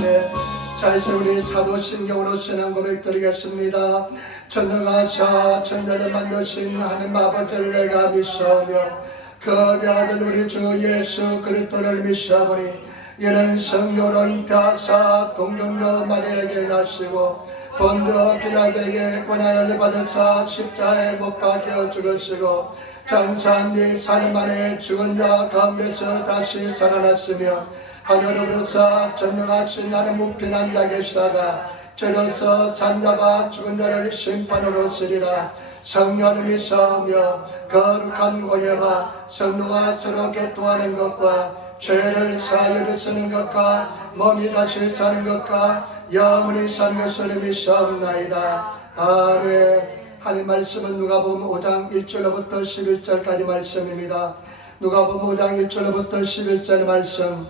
자, 이제 우리 사도신경으로 신앙 고백 드리겠습니다. 전능하사 천지를 만드신 하나님 아버지를 내가 믿사오며 그 아들 우리 주 예수 그리스도를 믿사오니 이는 성교로 잉태하사 동정녀 마리아에게 나시고 본도 빌라도에게 고난을 받으사 십자가에 못 박혀 죽으시고 장사한 뒤 4일 만에 죽은 자 가운데서 다시 살아났으며 하늘으로서 전능하신 나는 무편한 자 계시다가 저로서 산자가 죽은 자를 심판으로 쓰리라. 성령을 믿사오며 거룩한 고예와 성도가 서로 교통하는 것과 죄를 사유를 쓰는 것과 몸이 다시 사는 것과 영원히 사는 것을 믿사옵나이다. 아멘. 하나님 말씀은 누가복음 5장 1절로부터 11절까지 말씀입니다. 누가복음 5장 1절로부터 11절 말씀,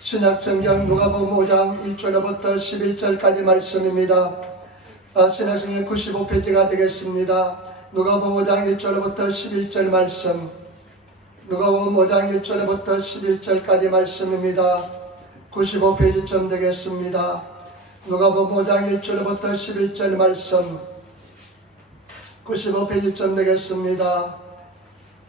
신약성경 누가복음 5장 1절로부터 11절까지 말씀입니다. 신약성경 95페이지가 되겠습니다. 누가복음 5장 1절로부터 11절 말씀, 누가복음 5장 1절로부터 11절까지 말씀입니다. 95페이지쯤 되겠습니다. 누가복음 5장 1절로부터 11절 말씀, 95페이지쯤 되겠습니다.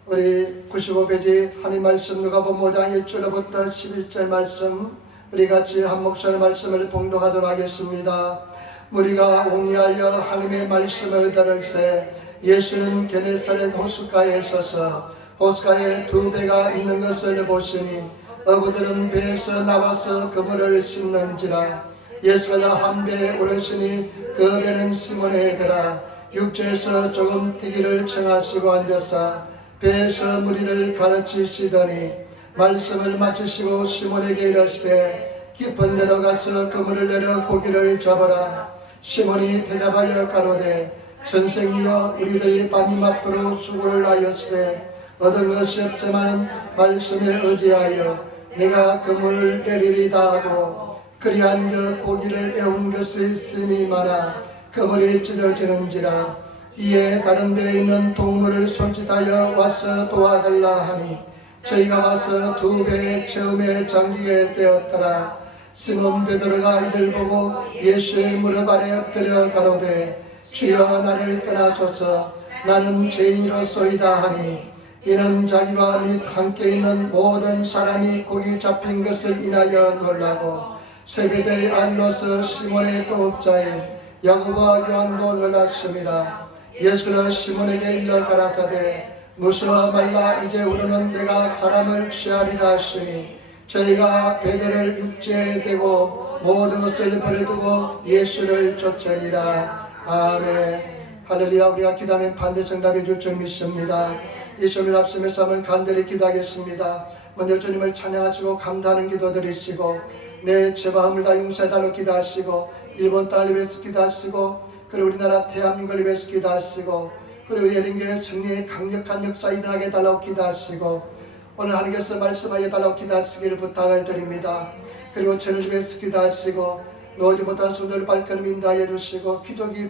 우리 95페이지 하나님 말씀 누가복음 5장 1절로부터 11절 말씀 우리 같이 한 목소리 말씀을 봉독하도록 하겠습니다. 무리가 옹이하여 하나님의 말씀을 들을새 예수는 게네사렛 호숫가에 서서 호숫가에 두 배가 있는 것을 보시니 어부들은 배에서 나와서 그물을 씻는지라. 예수가 한 배에 오르시니 그 배는 시몬의 배라. 육지에서 조금 뛰기를 청하시고 앉아서 배에서 무리를 가르치시더니 말씀을 마치시고 시몬에게 이르시되 깊은 데로 가서 그물을 내려 고기를 잡아라. 시몬이 대답하여 가로되 선생이여 우리들이 밤이 맞도록 수고를 하였으되 얻은 것이 없지만 말씀에 의지하여 내가 그물을 내리리다 하고 그리한 그 고기를 애운 것이 있음이 많아 그물이 찢어지는지라. 이에 다른 데에 있는 동물을 손짓하여 와서 도와달라 하니 저희가 와서 두 배의 처음에 잠기게 되었더라. 시몬 베드로가 이를 보고 예수의 무릎 아래 엎드려 가로되 주여 나를 떠나소서 나는 죄인으로소이다 하니 이는 자기와 및 함께 있는 모든 사람이 고기 잡힌 것을 인하여 놀라고 세베대의 알로스 시몬의 동업자인 야고보와 요한도 놀랐습니다. 예수는 시몬에게 일러 가라사대 무서워 말라. 이제 우리는 내가 사람을 취하리라 하시니 저희가 배들을 육지에 대고 모든 것을 버려두고 예수를 쫓으리라. 아멘. 할렐루야. 우리가 기도하면 반드시 응답해 줄 줄 믿습니다. 이 시험을 앞서면서 한번 간절히 기도하겠습니다. 먼저 주님을 찬양하시고 감사하는 기도 드리시고 내 죄마음을 다 용서해달라고 기도하시고 일본 딸을 위해서 기도하시고 그리고 우리나라 대한민국을 위해서 기도하시고 그리고 예린교회 승리의 강력한 역사 일어나게 해달라고 기도하시고 오늘 하나님께서 말씀하여 달라고 기도하시기를 부탁을 드립니다. 그리고 저를 위해서 기도하시고 놓지 못한 손들을 발걸음 인도하여 주시고 기적을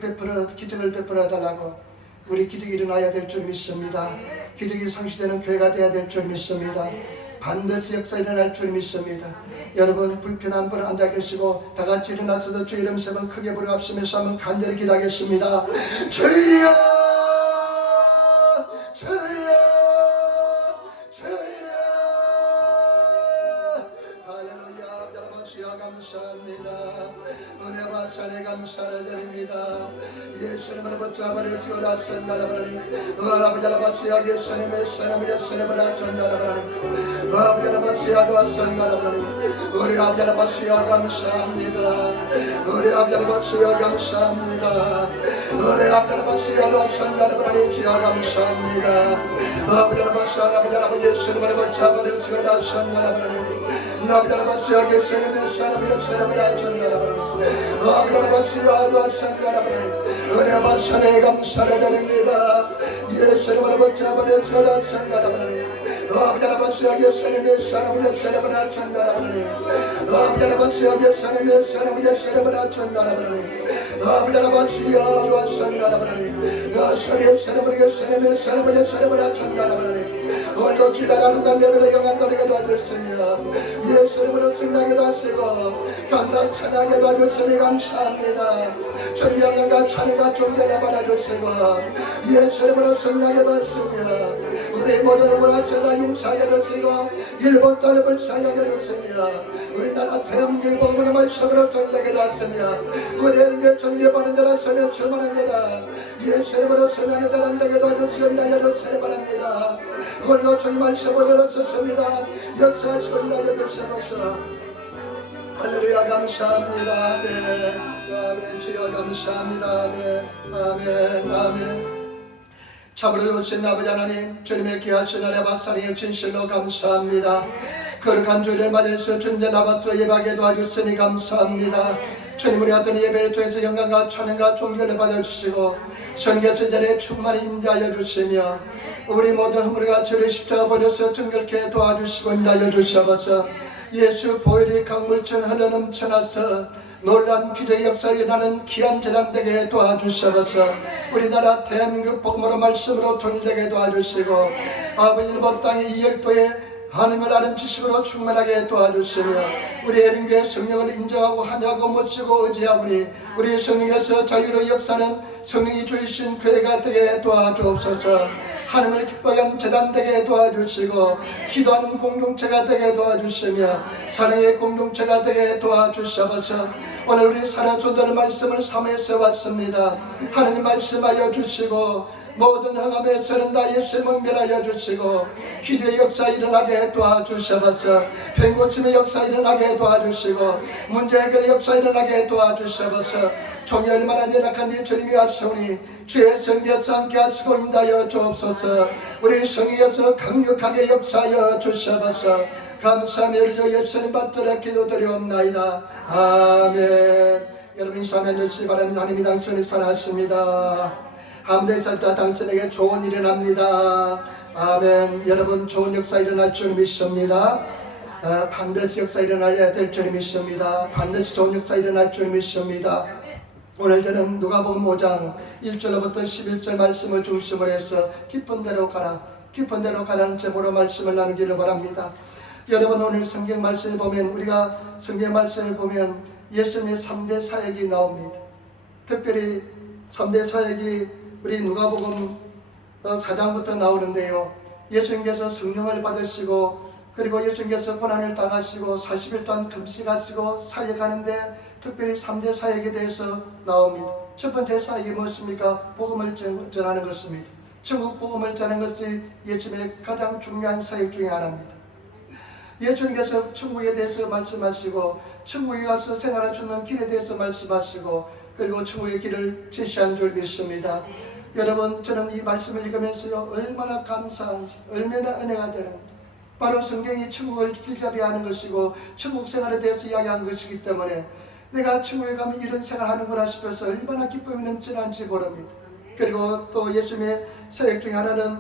베풀어 달라고 우리 기적이 일어나야 될 줄 믿습니다. 기적이 성취되는 교회가 되어야 될 줄 믿습니다. 반드시 역사 일어날 줄 믿습니다. 여러분 불편한 분 앉아 계시고 다 같이 일어나서 주 이름 세 번 크게 부르 앞서면서 한번 간절히 기도하겠습니다. 주여 주여 주여. 할렐루야. 여러분 감사합니다. 은혜 받사에 감사를 드립니다. 예수님을 붙잡아내 지어라 선나라버니 아버지 아버지야 예수님의 사람이여 사람을 전나라버니 아버지 아버지야 도와 선나라버니 우리 아버지 아버지야 감사합니다. 우리 아버지 아버지야 감사합니다. 우리 아버지 아버지야 도와 선나라버니 지야 감사합니다. 아버지 아버지 예수님을 붙잡아내 지어라 선나라버니 아버지 아버지야 예수님의 사람이여 사람을 전나라버니 아버지 아버지야 도와 선나라버니 은혜 받사에 감사를 드립니다. 예수님을 붙잡아내 지어라 선나라버니 아버지 아버지야 예수님의 사람이여 사람을 전나라버니 아버지 아버지야 예수님의 사람이여 사람을 전나라버니 아버지 아버지야 도와 선나라버니 나사렛 사람을 예수님의 사람이여 사람을 전나라버니 오늘도 기다리는 날 예배를 영광되게 도와주시며 예수 이름으로 승리하게 도와주시고 감사 찬양하게 도와주시니 감사합니다. 주님 영광과 찬양과 존경을 받아주시고 예수 이름으로 승리하게 도와주시며 우리 모든 문화 죄가 용서하게 해주시고 일본 땅을 불쌍하게 해주시며 우리나라 대한민국의 복음의 말씀으로 존재하게 도와주시며 우리 에린교회 존재받는 자라 전혀 충만한 자다 예수 이름으로 승리하는 자라 안 되게 도와주시고 날려주시기 바랍니다. 오늘도 주님 말씀을 들었습니다. 역사하시고 날려주시옵소서. 할렐루야 감사합니다. 아멘. 아멘. 주여 감사합니다. 아멘. 아멘. 아멘. 참으로 좋으신 아버지 하나님, 주님의 귀하신 은혜 박사님의 진실로 감사합니다. 거룩한 주일을 맞이해서 주님의 나바서 예배하게 도와주시니 감사합니다. 주님 우리 같은 예배를 통해서 영광과 찬양과 존경을 받아주시고 성결 자리에 충만히 임재하여 주시며 우리 모든 허물과 죄를 십자가 버려서 정결케 도와주시고 인하여 주시옵소서. 예수 보혈이 강물처럼 흘러넘쳐나서 놀란 기적의 역사에 일어나는 귀한 재단 되게 도와주시옵소서. 우리나라 대한민국 복음으로 말씀으로 존재되게 도와주시고 아버지 일본 땅의 이 열도에 하나님을 아는 지식으로 충만하게 도와주시며 우리 에린교회 성령을 인정하고 환영하고 모시고 의지하오니 우리 성령에서 자유로 역사는 성령이 주이신 교회가 되게 도와주옵소서. 하나님을 기뻐하는 재단 되게 도와주시고 기도하는 공동체가 되게 도와주시며 사랑의 공동체가 되게 도와주시옵소서. 오늘 우리 살아존자의 말씀을 삼해서 왔습니다. 하나님 말씀하여 주시고 모든 항암에서는 다 예수님을 멸하여 주시고 기도의 역사 일어나게 도와주시옵소서. 병고침의 역사 일어나게 도와주시고 문제 해결의 역사 일어나게 도와주시옵소서. 종이 얼마나 연약한 이 주님이 하시오니 주의 성기에서 함께 하시고 인하여 주옵소서. 우리 성의에서 강력하게 역사하여 주시옵소서. 감사하며 예수님 받들어 기도드리옵나이다. 아멘. 여러분 인사하면 주시기 바랍니다. 하나님이 당신을 사랑하십니다. 함께 살다 당신에게 좋은 일이 일어납니다. 아멘. 여러분 좋은 역사 일어날 줄 믿습니다. 반드시 역사 일어나야 될 줄 믿습니다. 반드시 좋은 역사 일어날 줄 믿습니다. 오늘 저는 누가복음 5장 1절로부터 11절 말씀을 중심으로 해서 깊은 데로 가라, 깊은 데로 가라는 제목으로 말씀을 나누기를 바랍니다. 여러분 오늘 성경 말씀을 보면 우리가 성경 말씀을 보면 예수님의 3대 사역이 나옵니다. 특별히 3대 사역이 우리 누가복음 4장부터 나오는데요. 예수님께서 성령을 받으시고 그리고 예수님께서 고난을 당하시고 40일 동안 금식하시고 사역하는데 특별히 3대 사역에 대해서 나옵니다. 첫 번째 사역이 무엇입니까? 복음을 전하는 것입니다. 천국 복음을 전하는 것이 예수님의 가장 중요한 사역 중에 하나입니다. 예수님께서 천국에 대해서 말씀하시고 천국에 가서 생활을 주는 길에 대해서 말씀하시고 그리고 천국의 길을 제시한 줄 믿습니다. 여러분 저는 이 말씀을 읽으면서요 얼마나 감사한지 얼마나 은혜가 되는지 바로 성경이 천국을 길잡이 하는 것이고 천국 생활에 대해서 이야기한 것이기 때문에 내가 천국에 가면 이런 생활하는구나 싶어서 얼마나 기쁨이 넘치는지 모릅니다. 그리고 또 예수님의 사역 중에 하나는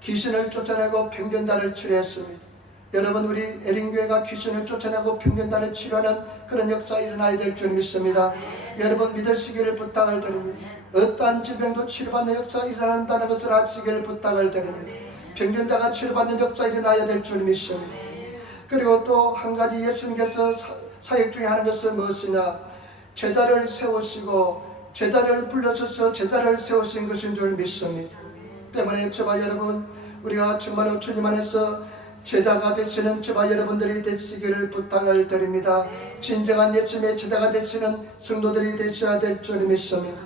귀신을 쫓아내고 병변단을 치료했습니다. 여러분 우리 에린교회가 귀신을 쫓아내고 병변단을 치료하는 그런 역사 일어나야 될 줄 믿습니다. 여러분 믿으시기를 부탁을 드립니다. 어떠한 질병도 치료받는 역사 일어난다는 것을 아시기를 부탁을 드립니다. 병변자가 치료받는 역사 일어나야 될 줄 믿습니다. 그리고 또 한 가지 예수님께서 사역 중에 하는 것은 무엇이냐, 제단을 세우시고 제단을 불러셔서 제단을 세우신 것인 줄 믿습니다. 때문에 저와 여러분 우리가 정말로 주님 안에서 제자가 되시는 저와 여러분들이 되시기를 부탁을 드립니다. 진정한 예수님의 제자가 되시는 성도들이 되셔야 될 줄 믿습니다.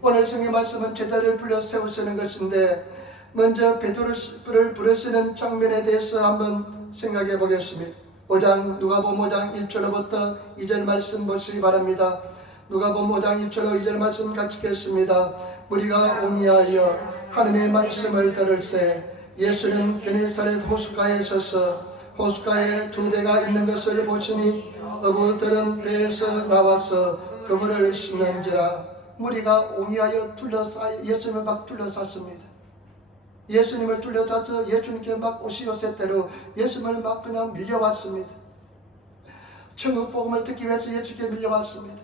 오늘 성경 말씀은 제자를 불러 세우시는 것인데 먼저 베드로를 부르시는 장면에 대해서 한번 생각해 보겠습니다. 5장 누가복음 5장 1절로부터 2절 말씀 보시기 바랍니다. 누가복음 5장 1절로 2절 말씀 같이 읽겠습니다. 무리가 오니하여 하나님의 말씀을 들을새 예수는 게네사렛 호숫가에 서서 호숫가에 두 배가 있는 것을 보시니 어부들은 배에서 나와서 그물을 씻는지라. 무리가 옹이하여 둘러싸 예수님을 막 둘러쌌습니다. 예수님을 둘러싸서 예수님께 막 오시오세대로 예수님을 막 그냥 밀려왔습니다. 천국 복음을 듣기 위해서 예수님께 밀려왔습니다.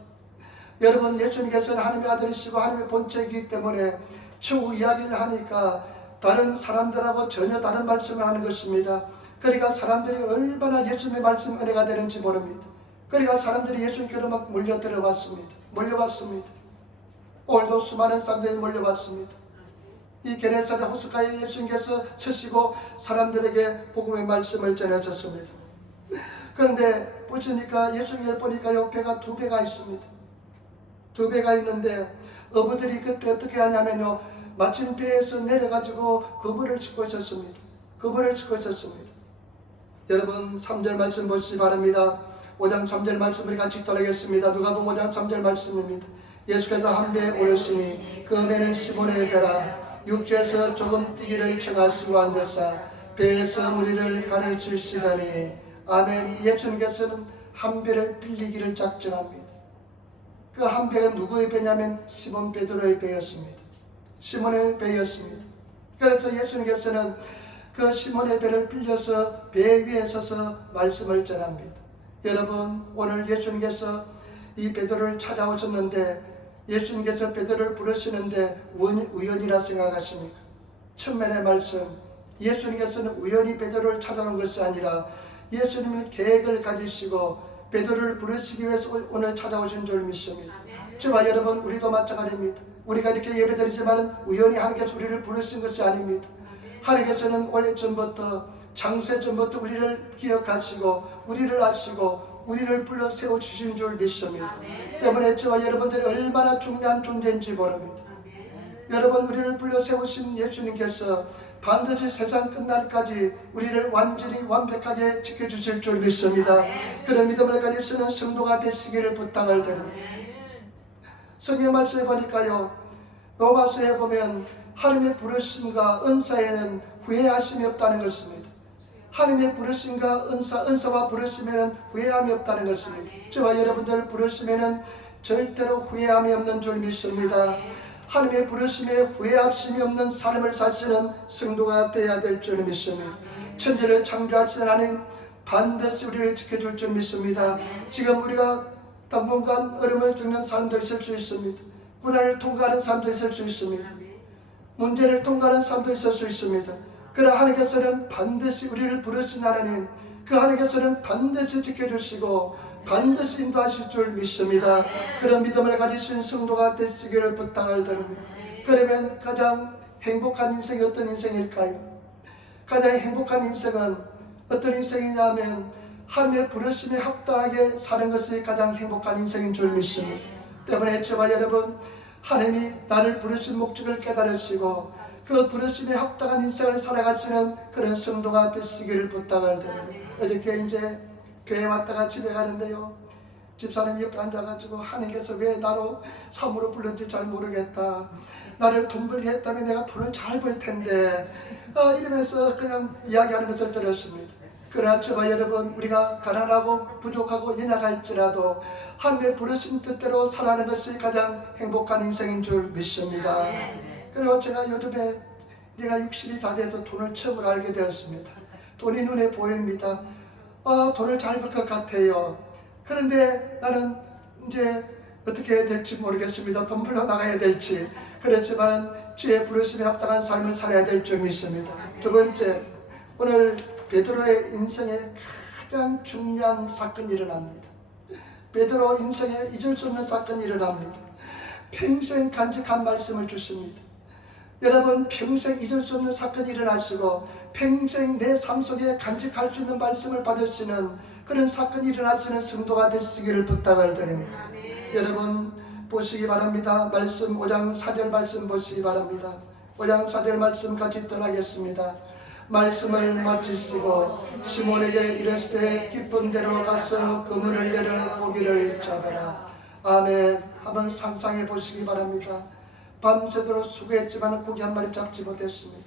여러분 예수님께서는 하나님의 아들이시고 하나님의 본체이기 때문에 천국 이야기를 하니까 다른 사람들하고 전혀 다른 말씀을 하는 것입니다. 그러니까 사람들이 얼마나 예수님의 말씀 은혜가 되는지 모릅니다. 그러니까 사람들이 예수님께로 막 몰려 들어왔습니다. 몰려왔습니다. 오늘도 수많은 사람들이 몰려왔습니다. 이 게네사렛 호숫가에 예수님께서 서시고 사람들에게 복음의 말씀을 전해줬습니다. 그런데 보시니까 예수님께 보니까요, 배가 2배가 있습니다. 2배가 있는데 어부들이 그때 어떻게 하냐면요, 마침 배에서 내려가지고 그물을 짚고 있었습니다. 그물을 짚고 있었습니다. 여러분 3절 말씀 보시기 바랍니다. 5장 3절 말씀을 같이 따르겠습니다. 누가복음 5장 3절 말씀입니다. 예수께서 한 배에 오르시니 그 배는 시몬의 배라. 육지에서 조금 뛰기를 청하시고 앉으사 배에서 우리를 가르치시더니 아멘. 예수님께서는 한 배를 빌리기를 작정합니다. 그 한 배가 누구의 배냐면 시몬 베드로의 배였습니다. 시몬의 배였습니다. 그래서 예수님께서는 그 시몬의 배를 빌려서 배 위에 서서 말씀을 전합니다. 여러분 오늘 예수님께서 이 베드로를 찾아오셨는데 예수님께서 베드로를 부르시는데 우연이라 생각하십니까? 천만의 말씀, 예수님께서는 우연히 베드로를 찾아온 것이 아니라 예수님은 계획을 가지시고 베드로를 부르시기 위해서 오늘 찾아오신 줄 믿습니다. 저와 여러분 우리도 마찬가지입니다. 우리가 이렇게 예배드리지만 우연히 하나님께서 우리를 부르신 것이 아닙니다. 하나님께서는 오래전부터 창세전부터 우리를 기억하시고 우리를 아시고 우리를 불러 세워주신 줄 믿습니다. 때문에 저와 여러분들이 얼마나 중요한 존재인지 모릅니다. 여러분 우리를 불러 세우신 예수님께서 반드시 세상 끝날까지 우리를 완전히 완벽하게 지켜주실 줄 믿습니다. 그런 믿음을 가지고 쓰는 성도가 되시기를 부탁을 드립니다. 성경 말씀에 보니까요, 로마서에 보면 하나님의 부르심과 은사에는 후회하심이 없다는 것입니다. 하나님의 부르심과 은사와 부르심에는 후회함이 없다는 것입니다. 저와 여러분들 부르심에는 절대로 후회함이 없는 줄 믿습니다. 하나님의 부르심에 후회함이 없는 삶을 사시는 성도가 되어야 될 줄 믿습니다. 천지를 창조하신 하나님 반드시 우리를 지켜줄 줄 믿습니다. 지금 우리가 당분간 어려움을 겪는 사람도 있을 수 있습니다. 고난을 통과하는 사람도 있을 수 있습니다. 문제를 통과하는 사람도 있을 수 있습니다. 그러나 하나님께서는 반드시 우리를 부르신 하나님, 그 하나님께서는 반드시 지켜주시고 반드시 인도하실 줄 믿습니다. 그런 믿음을 가지신 성도가 되시기를 부탁을 드립니다. 그러면 가장 행복한 인생이 어떤 인생일까요? 가장 행복한 인생은 어떤 인생이냐 하면 하나님의 부르심에 합당하게 사는 것이 가장 행복한 인생인 줄 믿습니다. 때문에 저와 여러분 하나님이 나를 부르신 목적을 깨달으시고 그 부르심에 합당한 인생을 살아가시는 그런 성도가 되시기를 부탁을 드립니다. 어저께 이제 교회 왔다가 집에 가는데요, 집사님 옆에 앉아가지고 하나님께서 왜 나로 사무로 불렀는지 잘 모르겠다, 나를 돈 벌게 했다면 내가 돈을 잘 벌 텐데 이러면서 그냥 이야기하는 것을 들었습니다. 그러나 저와 여러분 우리가 가난하고 부족하고 연약할지라도 하나님의 부르신 뜻대로 살아가는 것이 가장 행복한 인생인 줄 믿습니다. 그리고 제가 요즘에 내가 60이 다 돼서 돈을 처음으로 알게 되었습니다. 돈이 눈에 보입니다. 돈을 잘 벌 것 같아요. 그런데 나는 이제 어떻게 해야 될지 모르겠습니다. 돈 벌러 나가야 될지. 그렇지만 주의 부르심에 합당한 삶을 살아야 될 줄 믿습니다. 두 번째, 오늘 베드로의 인생에 가장 중요한 사건이 일어납니다. 베드로 인생에 잊을 수 없는 사건이 일어납니다. 평생 간직한 말씀을 주십니다. 여러분 평생 잊을 수 없는 사건이 일어나시고 평생 내 삶 속에 간직할 수 있는 말씀을 받으시는 그런 사건이 일어나시는 성도가 되시기를 부탁을 드립니다. 여러분 보시기 바랍니다. 말씀 5장 4절 말씀 보시기 바랍니다. 5장 4절 말씀 같이 떠나겠습니다. 말씀을 마치시고 시몬에게 이르시되 깊은 데로 가서 그물을 내려 고기를 잡아라. 아멘. 한번 상상해 보시기 바랍니다. 밤새도록 수고했지만 고기 한 마리 잡지 못했습니다.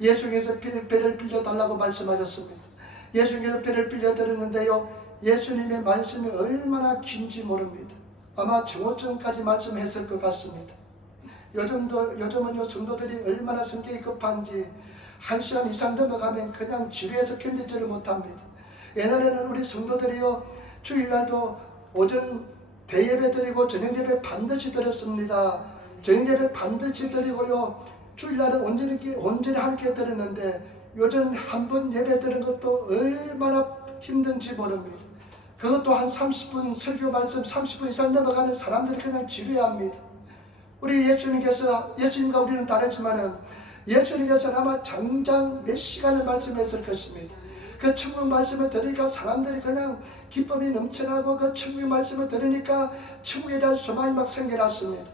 예수님께서 배를 빌려달라고 말씀하셨습니다. 예수님께서 배를 빌려드렸는데요, 예수님의 말씀이 얼마나 긴지 모릅니다. 아마 정오쯤까지 말씀했을 것 같습니다. 요즘은 성도들이 얼마나 성격이 급한지 1시간 이상 넘어가면 그냥 지루해서 견디지를 못합니다. 옛날에는 우리 성도들이요, 주일날도 오전 대예배 드리고 저녁 예배 반드시 드렸습니다. 저녁 예배 반드시 드리고요, 주일날은 온전히 함께 드렸는데 요즘 한 번 예배 드리는 것도 얼마나 힘든지 모릅니다. 그것도 한 30분 설교 말씀 30분 이상 넘어가면 사람들이 그냥 지루해합니다. 우리 예수님과 우리는 다르지만은 예수님께서는 아마 장장 몇 시간을 말씀했을 것입니다. 그 천국 말씀을 들으니까 사람들이 그냥 기쁨이 넘쳐나고 그 천국의 말씀을 들으니까 천국에 대한 소망이 막 생겨났습니다.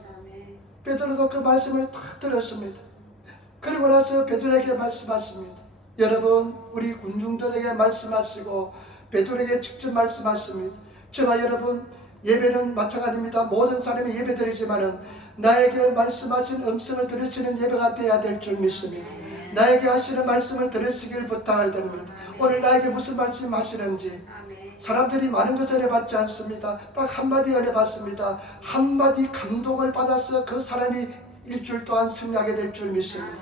베드로도 그 말씀을 딱 들었습니다. 그리고 나서 베드로에게 말씀하십니다. 여러분, 우리 군중들에게 말씀하시고 베드로에게 직접 말씀하십니다. 저와 여러분, 예배는 마찬가지입니다. 모든 사람이 예배드리지만은 나에게 말씀하신 음성을 들으시는 예배가 되어야 될 줄 믿습니다. 나에게 하시는 말씀을 들으시길 부탁을 드립니다. 오늘 나에게 무슨 말씀 하시는지. 사람들이 많은 것을 은혜 받지 않습니다. 딱 한마디 은혜 받습니다. 한마디 감동을 받아서 그 사람이 일주일 동안 승리하게 될 줄 믿습니다.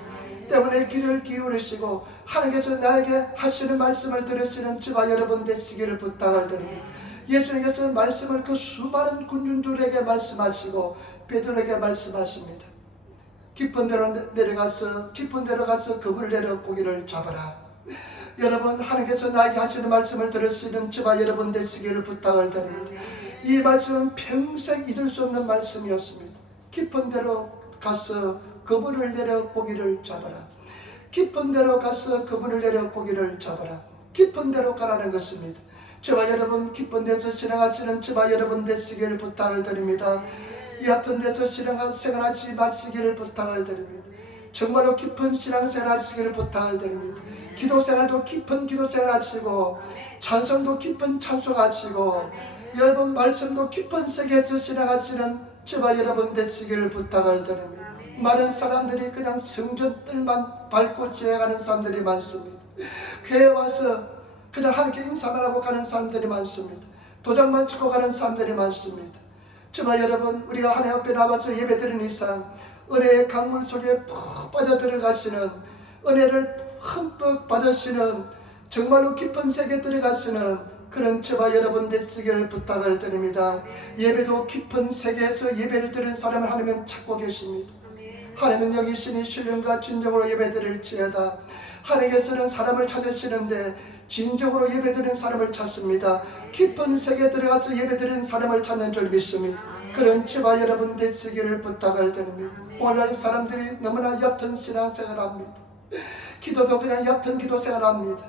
때문에 귀를 기울이시고 하나님께서 나에게 하시는 말씀을 들으시는 저와 여러분 되시기를 부탁을 드립니다. 예수님께서 말씀을 그 수많은 군중들에게 말씀하시고 베드로에게 말씀하십니다. 깊은 데로 가서 그물 내려 고기를 잡아라. 여러분, 하나님께서 나에게 하시는 말씀을 들으시는 저와 여러분 되시기를 부탁을 드립니다. 이 말씀은 평생 잊을 수 없는 말씀이었습니다. 깊은 데로 가서 그물을 내려 고기를 잡아라. 깊은 데로 가서 그물을 내려 고기를 잡아라. 깊은 데로 가라는 것입니다. 저와 여러분, 깊은 데서 신앙하시는 저와 여러분 되시기를 부탁을 드립니다. 얕은 데서 신앙생활하지 마시기를 부탁을 드립니다. 정말로 깊은 신앙생활 하시기를 부탁을 드립니다. 기도생활도 깊은 기도생활 하시고 찬송도 깊은 찬송하시고 여러분 말씀도 깊은 세계에서 신앙하시는 저와 여러분 되시기를 부탁을 드립니다. 많은 사람들이 그냥 성전들만 밟고 지나가는 사람들이 많습니다. 교회에 와서 그냥 하나님께 인사만 하고 가는 사람들이 많습니다. 도장만 찍고 가는 사람들이 많습니다. 저와 여러분, 우리가 하나님 앞에 나와서 예배드리는 이상 은혜의 강물 속에 푹 빠져들어가시는, 은혜를 흠뻑 받으시는, 정말로 깊은 세계에 들어가시는 그런 저와 여러분 되시기를 부탁을 드립니다. 예배도 깊은 세계에서 예배를 드리는 사람을 하나님은 찾고 계십니다. 하나님은 여기시니 신령과 진정으로 예배드릴지어다. 하나님께서는 사람을 찾으시는데 진정으로 예배드리는 사람을 찾습니다. 깊은 세계에 들어가서 예배드리는 사람을 찾는 줄 믿습니다. 그런 저와 여러분 되시기를 부탁을 드립니다. 오늘 사람들이 너무나 얕은 신앙생활합니다. 기도도 그냥 얕은 기도 생활합니다.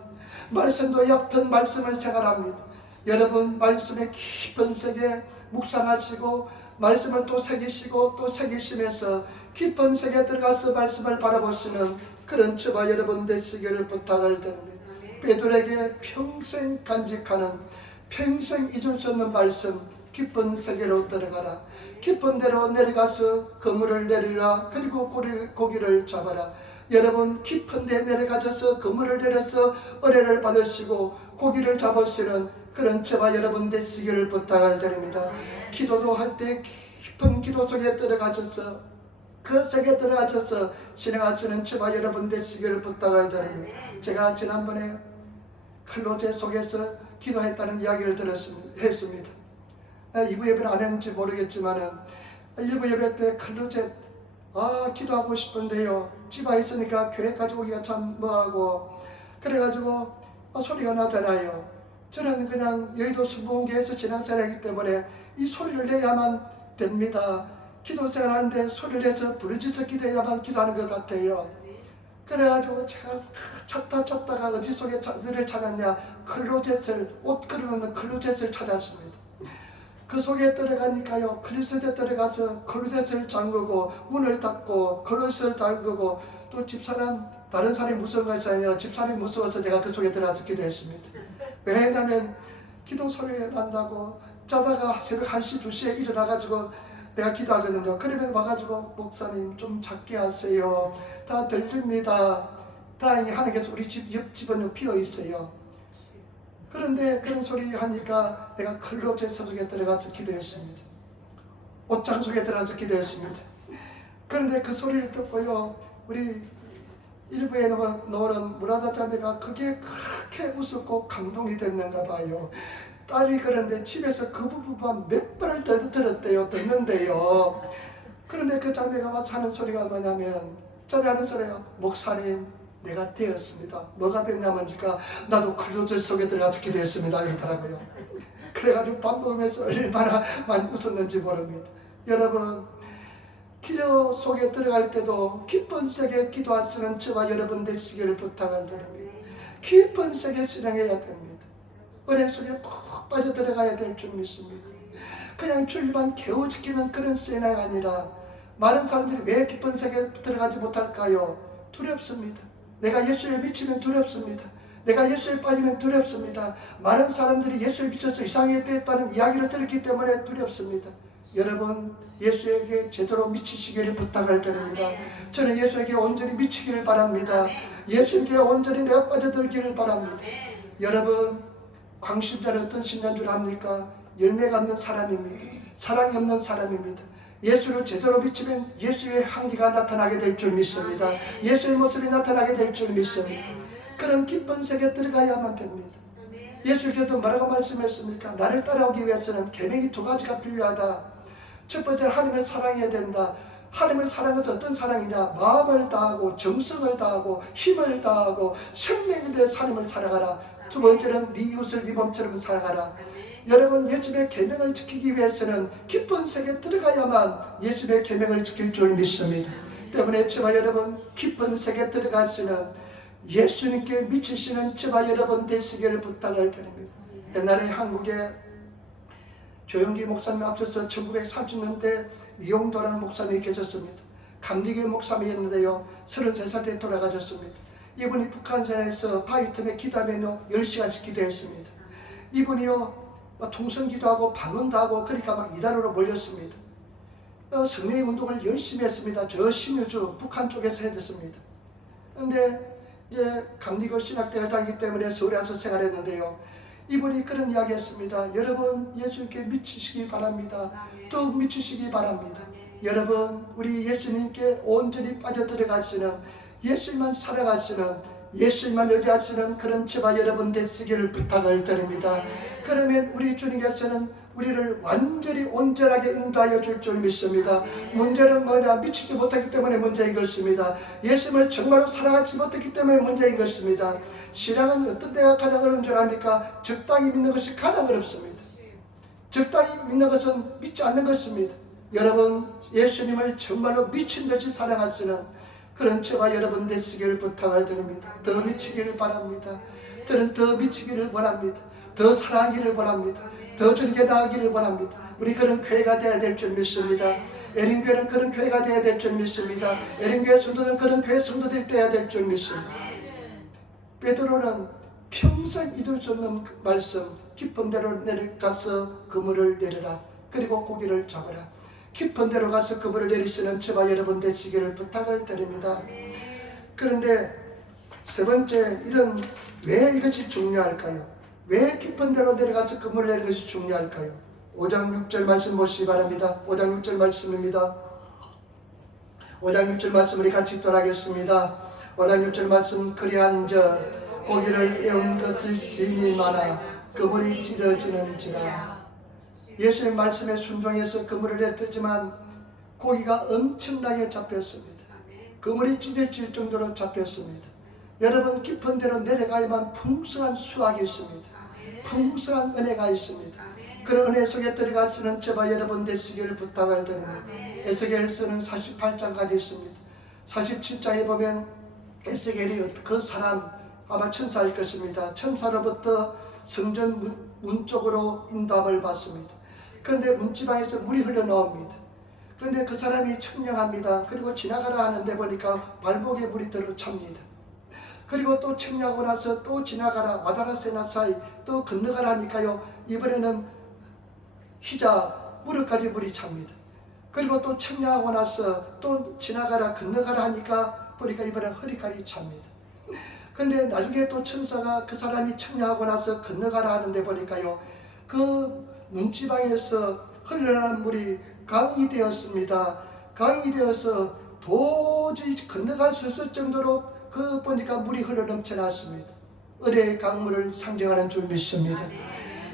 말씀도 얕은 말씀을 생활합니다. 여러분, 말씀의 깊은 세계에 묵상하시고 말씀을 또 새기시고 또 새기시면서 깊은 세계에 들어가서 말씀을 바라보시는 그런 저와 여러분 되시기를 부탁을 드립니다. 베드로에게 평생 간직하는, 평생 잊을 수 없는 말씀, 깊은 세계로 들어가라. 깊은 데로 내려가서 그물을 내리라. 그리고 고기를 잡아라. 여러분, 깊은 데 내려가셔서 그물을 내려서 은혜를 받으시고 고기를 잡으시는 그런 저와 여러분 되시기를 부탁을 드립니다. 기도도 할 때 깊은 기도 속에 들어가셔서 그 세계에 들어가셔서 진행하시는 저와 여러분 되시기를 부탁을 드립니다. 제가 지난번에 클로제 속에서 기도했다는 이야기를 했습니다. 2부 예배는 안 했는지 모르겠지만은 1부 예배 때 클로제 기도하고 싶은데요, 집에 있으니까 교회까지 오기가 참 뭐하고 그래가지고 소리가 나잖아요. 저는 그냥 여의도 순복음교회에서 신앙생활하기 때문에 이 소리를 내야만 됩니다. 기도생활 하는데 소리를 내서 부르짖어 기도해야만 기도하는 것 같아요. 그래가지고 제가 찾다가 어디 속에 들을 찾았냐, 클로젯을, 옷 걸어놓는 클로젯을 찾았습니다. 그 속에 들어가니까요, 클로젯에 들어가서 클로젯을 잠그고 문을 닫고 클로젯을 잠그고 또 집사람, 다른 사람이 무서운 것이 아니라 집사람이 무서워서 제가 그 속에 들어가서 기도했습니다. 왜냐하면 기도 소리가 난다고 자다가 새벽 1시, 2시에 일어나가지고 내가 기도하거든요. 그러면 와가지고 목사님 좀 작게 하세요. 다 들립니다. 다행히 하나님께서 우리 집 옆집은 비어 있어요. 그런데 그런 소리 하니까 내가 클로젯 속에 들어가서 기도했습니다. 옷장 속에 들어가서 기도했습니다. 그런데 그 소리를 듣고요, 우리 일부에 나오는 무라다 자매가 그게 그렇게 웃었고 감동이 됐는가 봐요. 딸이 그런데 집에서 그 부분만 몇 번을 듣는데요. 그런데 그 자매가 와서 하는 소리가 뭐냐면, 자매하는 사람이요, 목사님 내가 되었습니다. 뭐가 됐냐면니까 나도 클로저 속에 들어가서 기도했습니다 이러더라고요. 그래가지고 밥 먹으면서 얼마나 많이 웃었는지 모릅니다. 여러분, 기도 속에 들어갈 때도 깊은 세계 기도하시는 저와 여러분 되시기를 부탁을 드립니다. 깊은 세계 진행해야 됩니다. 은혜 속에 푹 빠져 들어가야 될 줄 믿습니다. 그냥 줄만 개우지키는 그런 세나가 아니라, 많은 사람들이 왜 깊은 세계에 들어가지 못할까요? 두렵습니다. 내가 예수에 미치면 두렵습니다. 내가 예수에 빠지면 두렵습니다. 많은 사람들이 예수에 미쳐서 이상하게 됐다는 이야기를 들었기 때문에 두렵습니다. 여러분, 예수에게 제대로 미치시기를 부탁을 드립니다. 저는 예수에게 온전히 미치기를 바랍니다. 예수에게 온전히 내가 빠져들기를 바랍니다. 여러분, 광신자는 어떤 신자인 줄 압니까? 열매가 없는 사람입니다. 사랑이 없는 사람입니다. 예수를 제대로 미치면 예수의 향기가 나타나게 될 줄 믿습니다. 예수의 모습이 나타나게 될 줄 믿습니다. 그런 깊은 세계에 들어가야만 됩니다. 예수께서 뭐라고 말씀했습니까? 나를 따라오기 위해서는 계명이 두 가지가 필요하다. 첫 번째, 하나님을 사랑해야 된다. 하나님을 사랑하는 것은 어떤 사랑이냐? 마음을 다하고 정성을 다하고 힘을 다하고 생명에 대해 하나님을 사랑하라. 두 번째는 네 이웃을 네 몸처럼 사랑하라. 여러분, 예수의 계명을 지키기 위해서는 깊은 세계에 들어가야만 예수의 계명을 지킬 줄 믿습니다. 때문에 저와 여러분, 깊은 세계에 들어가시는 예수님께 미치시는 저와 여러분 되시기를 부탁을 드립니다. 옛날에 한국에 조영기 목사님 앞서서 1930년대 이용도라는 목사님이 계셨습니다. 감리교 목사님이었는데요, 33살 때 돌아가셨습니다. 이분이 북한산에서 바위 틈에 기도하며 10시간씩 기도했습니다. 이분이요, 통성기도하고 방언도 하고, 그러니까 막 이단으로 몰렸습니다. 성령의 운동을 열심히 했습니다. 저 신유주 북한 쪽에서 해줬습니다. 그런데 이제 감리교 신학대를 다니기 때문에 서울에 와서 생활했는데요, 이분이 그런 이야기 했습니다. 여러분, 예수님께 미치시기 바랍니다. 또 미치시기 바랍니다. 여러분, 우리 예수님께 온전히 빠져들어가시는, 예수님만 살아가시는, 예수님만 의지하시는 그런 저와 여러분 되시기를 부탁을 드립니다. 그러면 우리 주님께서는 우리를 완전히 온전하게 인도하여 줄 줄 믿습니다. 문제는 뭐냐? 미치지 못하기 때문에 문제인 것입니다. 예수님을 정말로 사랑하지 못했기 때문에 문제인 것입니다. 신앙은 어떤 때가 가장 어려운 줄 압니까? 적당히 믿는 것이 가장 어렵습니다. 적당히 믿는 것은 믿지 않는 것입니다. 여러분, 예수님을 정말로 미친 듯이 사랑하시는 그런 저와 여러분 되시기를 부탁을 드립니다. 더 미치기를 바랍니다. 저는 더 미치기를 원합니다. 더 사랑하기를 원합니다. 더 주님께 나아가기를 원합니다. 우리 그런 교회가 되어야 될 줄 믿습니다. 에린교회는 그런 교회가 되어야 될 줄 믿습니다. 에린교회 성도들은 그런 교회 성도들이 되어야 될 줄 믿습니다. 베드로는 평생 잊을 수 없는 말씀, 깊은 데로 내려가서 그물을 내려라. 그리고 고기를 잡아라. 깊은 데로 가서 그물을 내리시는 저와 여러분 되시기를 부탁을 드립니다. 그런데 세 번째, 왜 이것이 중요할까요? 왜 깊은 데로 내려가서 그물을 내리는 것이 중요할까요? 5장 6절 말씀 보시기 바랍니다. 5장 6절 말씀입니다. 5장 6절 말씀 우리 같이 읽도록하겠습니다. 5장 6절 말씀, 그리한저 고기를 애운 것이 심이 많아 그물이 찢어지는지라. 예수의 말씀에 순종해서 그물을 내뜨지만 고기가 엄청나게 잡혔습니다. 그물이 찢어질 정도로 잡혔습니다. 여러분, 깊은 데로 내려가야만 풍성한 수확이 있습니다. 풍성한 은혜가 있습니다. 그런 은혜 속에 들어가시는 저와 여러분 되시기를 부탁을 드립니다. 에스겔서는 48장까지 있습니다. 47장에 보면 에스겔이 그 사람, 아마 천사일 것입니다. 천사로부터 성전 문 쪽으로 인도함을 받습니다. 그런데 문지방에서 물이 흘러나옵니다. 그런데 그 사람이 청량합니다. 그리고 지나가라 하는데 보니까 발목에 물이 들어찹니다. 그리고 또 청량하고 나서 또 지나가라, 와다라세나 사이 또 건너가라 하니까요, 이번에는 희자 무릎까지 물이 찹니다. 그리고 또 청량하고 나서 또 지나가라, 건너가라 하니까 보니까 이번에는 허리까지 찹니다. 그런데 나중에 또 천사가 그 사람이 청량하고 나서 건너가라 하는데 보니까요, 그 문지방에서 흘러나는 물이 강이 되었습니다. 강이 되어서 도저히 건너갈 수 없을 정도로 보니까 물이 흘러 넘쳐났습니다. 은혜의 강물을 상징하는 줄 믿습니다.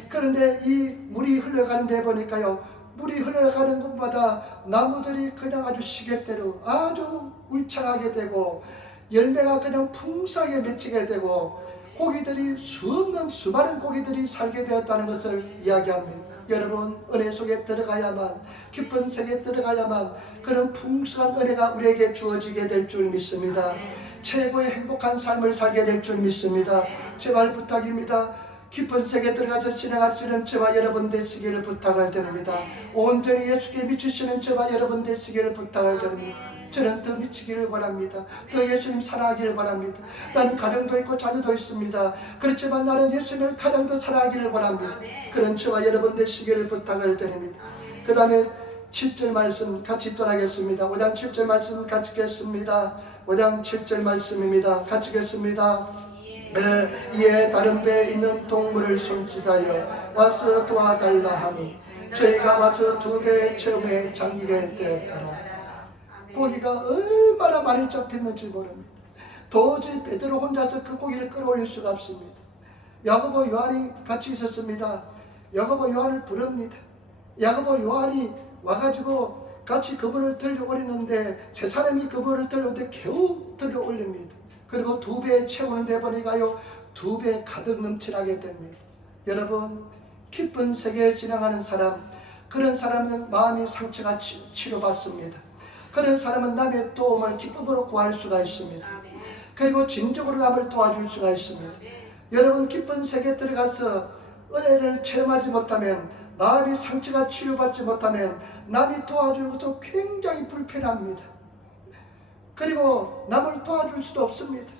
그런데 이 물이 흘러가는데 보니까요, 물이 흘러가는 곳마다 나무들이 그냥 아주 시계대로 아주 울창하게 되고 열매가 그냥 풍성하게 맺히게 되고 고기들이 수많은 고기들이 살게 되었다는 것을 이야기합니다. 여러분, 은혜 속에 들어가야만, 깊은 세계에 들어가야만 그런 풍성한 은혜가 우리에게 주어지게 될 줄 믿습니다. 최고의 행복한 삶을 살게 될 줄 믿습니다. 제발 부탁입니다. 깊은 세계에 들어가서 진행하시는 저와 여러분 되시기를 부탁을 드립니다. 온전히 예수께 미치시는 저와 여러분 되시기를 부탁을 드립니다. 저는 더 미치기를 바랍니다. 더 예수님 사랑하기를 바랍니다. 나는 가정도 있고 자녀도 있습니다. 그렇지만 나는 예수님을 가장 더 사랑하기를 바랍니다. 그런 저와 여러분 되시기를 부탁을 드립니다. 그 다음에 7절 말씀 같이 읽도록하겠습니다. 5장 7절 말씀 같이 읽겠습니다. 5장 7절 말씀입니다. 같이 읽겠습니다. 이에 다른 데에 있는 동물을 손짓하여 와서 도와달라 하니 저희가 와서 2배의 체험에 잠기게 되었더라. 고기가 얼마나 많이 잡혔는지 모릅니다. 도저히 베드로 혼자서 그 고기를 끌어올릴 수가 없습니다. 야고보 요한이 같이 있었습니다. 야고보 요한을 부릅니다. 야고보 요한이 와가지고 같이 그분을 들려올리는데 세 사람이 그분을 들려오는데 겨우 들려올립니다. 그리고 2배 채우는 데 보니까요 2배 가득 넘치게 됩니다. 여러분, 깊은 세계에 지나가는 사람, 그런 사람은 마음이 상처가 치료받습니다. 그런 사람은 남의 도움을 기쁨으로 구할 수가 있습니다. 그리고 진정으로 남을 도와줄 수가 있습니다. 여러분, 깊은 세계에 들어가서 은혜를 체험하지 못하면, 마음이 상처가 치유받지 못하면 남이 도와주는 것도 굉장히 불편합니다. 그리고 남을 도와줄 수도 없습니다.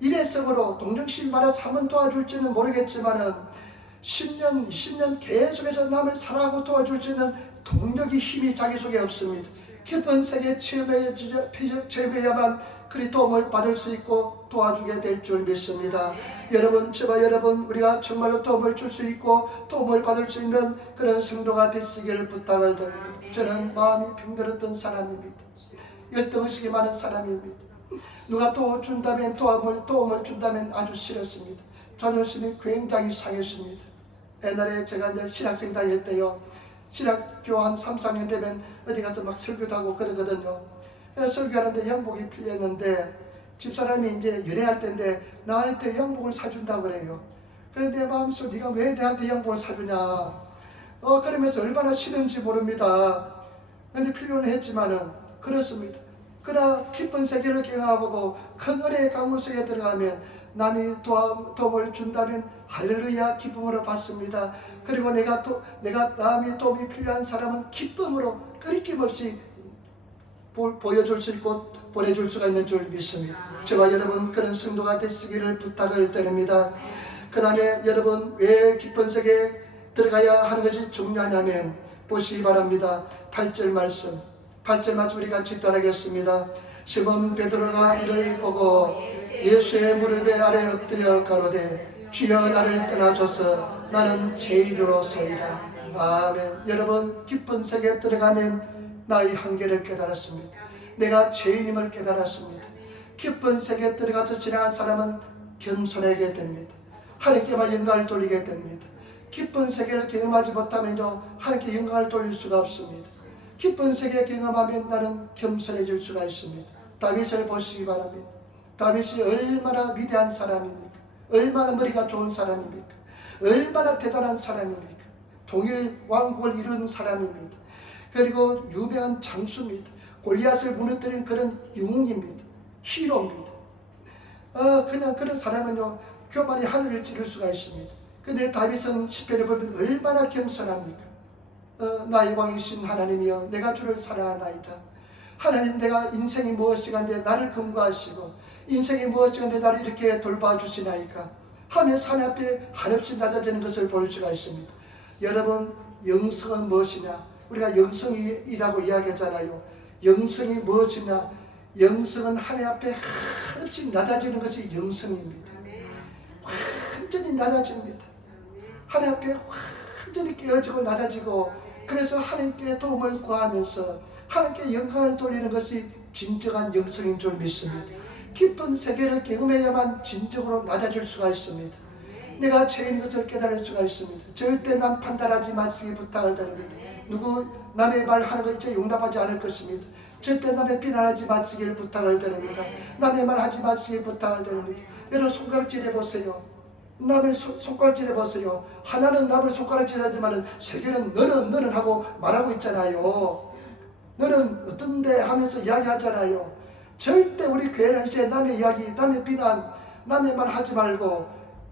일회성으로 동정심 말아서 한번 도와줄지는 모르겠지만 10년, 20년 계속해서 남을 사랑하고 도와줄 수 있는 동력이, 힘이 자기 속에 없습니다. 깊은 세계 체험해야만 그리 도움을 받을 수 있고 도와주게 될 줄 믿습니다. 여러분, 저와 여러분, 우리가 정말로 도움을 줄 수 있고 도움을 받을 수 있는 그런 성도가 되시기를 부탁을 드립니다. 저는 마음이 병들었던 사람입니다. 열등의식이 많은 사람입니다. 누가 도와준다면, 도움을 준다면 아주 싫었습니다. 자존심이 굉장히 상했습니다. 옛날에 제가 이제 신학생 다닐 때요, 신학교 한 3, 4년 되면 어디 가서 막 설교도 하고 그러거든요. 설교하는데 영복이 필요했는데 집사람이 이제 연애할 때인데 나한테 영복을 사준다고 그래요. 그런데 내 마음속에 네가 왜 나한테 영복을 사주냐. 그러면서 얼마나 싫은지 모릅니다. 그런데 필요는 했지만은 그렇습니다. 그러나 깊은 세계를 경험하고 큰 은혜의 강물 속에 들어가면 남이 도움을 준다면 할렐루야 기쁨으로 받습니다. 그리고 내가 남이 도움이 필요한 사람은 기쁨으로 끊임 없이 보여줄 수 있고 보내줄 수가 있는 줄 믿습니다. 저와 여러분 그런 성도가 되시기를 부탁을 드립니다. 그 다음에 여러분 왜 깊은 세계에 들어가야 하는 것이 중요하냐면 보시기 바랍니다. 8절 말씀 우리 같이 따라하겠습니다. 시몬 베드로가 이를 보고 예수의 무릎에 아래 엎드려 가로되 주여 나를 떠나소서 나는 죄인으로소이다. 아멘. 여러분 깊은 세계에 들어가면 나의 한계를 깨달았습니다. 내가 죄인임을 깨달았습니다. 깊은 세계에 들어가서 지나간 사람은 겸손하게 됩니다. 하나님께만 영광을 돌리게 됩니다. 깊은 세계를 경험하지 못하면요 하나님께 영광을 돌릴 수가 없습니다. 깊은 세계에 경험하면 나는 겸손해질 수가 있습니다. 다윗을 보시기 바랍니다. 다윗이 얼마나 위대한 사람입니까? 얼마나 머리가 좋은 사람입니까? 얼마나 대단한 사람입니까? 동일 왕국을 이룬 사람입니다. 그리고 유명한 장수입니다. 골리앗을 무너뜨린 그런 영웅입니다. 히로입니다. 그냥 그런 사람은요 교만이 하늘을 찌를 수가 있습니다. 근데 다윗은 시편에 보면 얼마나 겸손합니까? 나의 왕이신 하나님이여 내가 주를 사랑하나이다. 하나님 내가 인생이 무엇이간데 나를 근거하시고 인생이 무엇이간데 나를 이렇게 돌봐주시나이까 하면서 하나님 앞에 한없이 낮아지는 것을 볼 수가 있습니다. 여러분 영성은 무엇이냐? 우리가 영성이라고 이야기하잖아요. 영성이 무엇이냐? 영성은 하나님 앞에 한없이 낮아지는 것이 영성입니다. 완전히 낮아집니다. 하나님 앞에 완전히 깨어지고 낮아지고 그래서 하나님께 도움을 구하면서 하나님께 영광을 돌리는 것이 진정한 영성인 줄 믿습니다. 깊은 세계를 경험해야만 진정으로 낮아질 수가 있습니다. 내가 죄인 것을 깨달을 수가 있습니다. 절대 남 판단하지 마시기 부탁을 드립니다. 누구 남의 말 하는 거 이제 용납하지 않을 것입니다. 절대 남의 비난하지 마시기를 부탁을 드립니다. 남의 말 하지 마시기를 부탁을 드립니다. 여러분 손가락질 해보세요. 남을 손가락질 해보세요. 하나는 남을 손가락질 하지만 세계는 너는 하고 말하고 있잖아요. 너는 어떤데 하면서 이야기하잖아요. 절대 우리 교회는 이제 남의 이야기, 남의 비난, 남의 말 하지 말고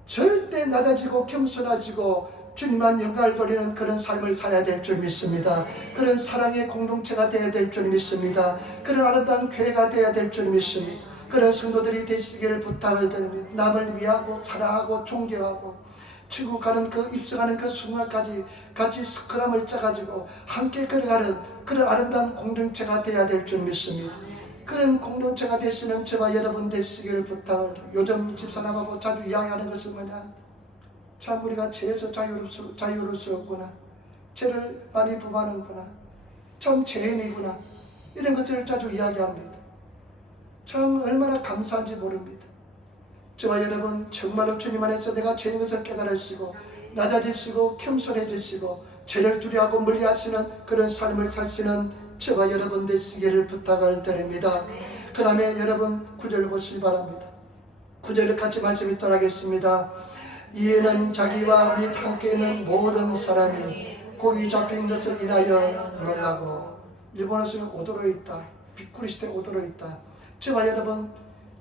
절대 낮아지고 겸손하시고 주님만 영광을 돌리는 그런 삶을 살아야 될 줄 믿습니다. 그런 사랑의 공동체가 되어야 될 줄 믿습니다. 그런 아름다운 교회가 되어야 될 줄 믿습니다. 그런 성도들이 되시기를 부탁을 드립니다. 남을 위하고 사랑하고 존경하고 천국 가는 입성하는 그 순간까지 같이 스크럼을 짜가지고 함께 걸어가는 그런 아름다운 공동체가 되어야 될 줄 믿습니다. 그런 공동체가 되시는 저와 여러분 되시기를 부탁을 드립니다. 요즘 집사람하고 자주 이야기하는 것은 뭐냐? 참 우리가 죄에서 자유롭구나. 죄를 많이 범하는구나. 참 죄인이구나. 이런 것을 자주 이야기합니다. 참 얼마나 감사한지 모릅니다. 저와 여러분 정말로 주님 안에서 내가 죄인 것을 깨달으시고 낮아지시고 겸손해지시고 죄를 두려워하고 멀리하시는 그런 삶을 사시는 저와 여러분 되시기를 부탁을 드립니다. 그 다음에 여러분 9절 보시기 바랍니다. 9절을 같이 말씀 있도록 하겠습니다. 이에는 자기와 및 함께 있는 모든 사람이 고기 잡힌 것을 인하여 놀라고. 일본어서는 오도로 있다. 비꾸리시대 오도로 있다. 저와 여러분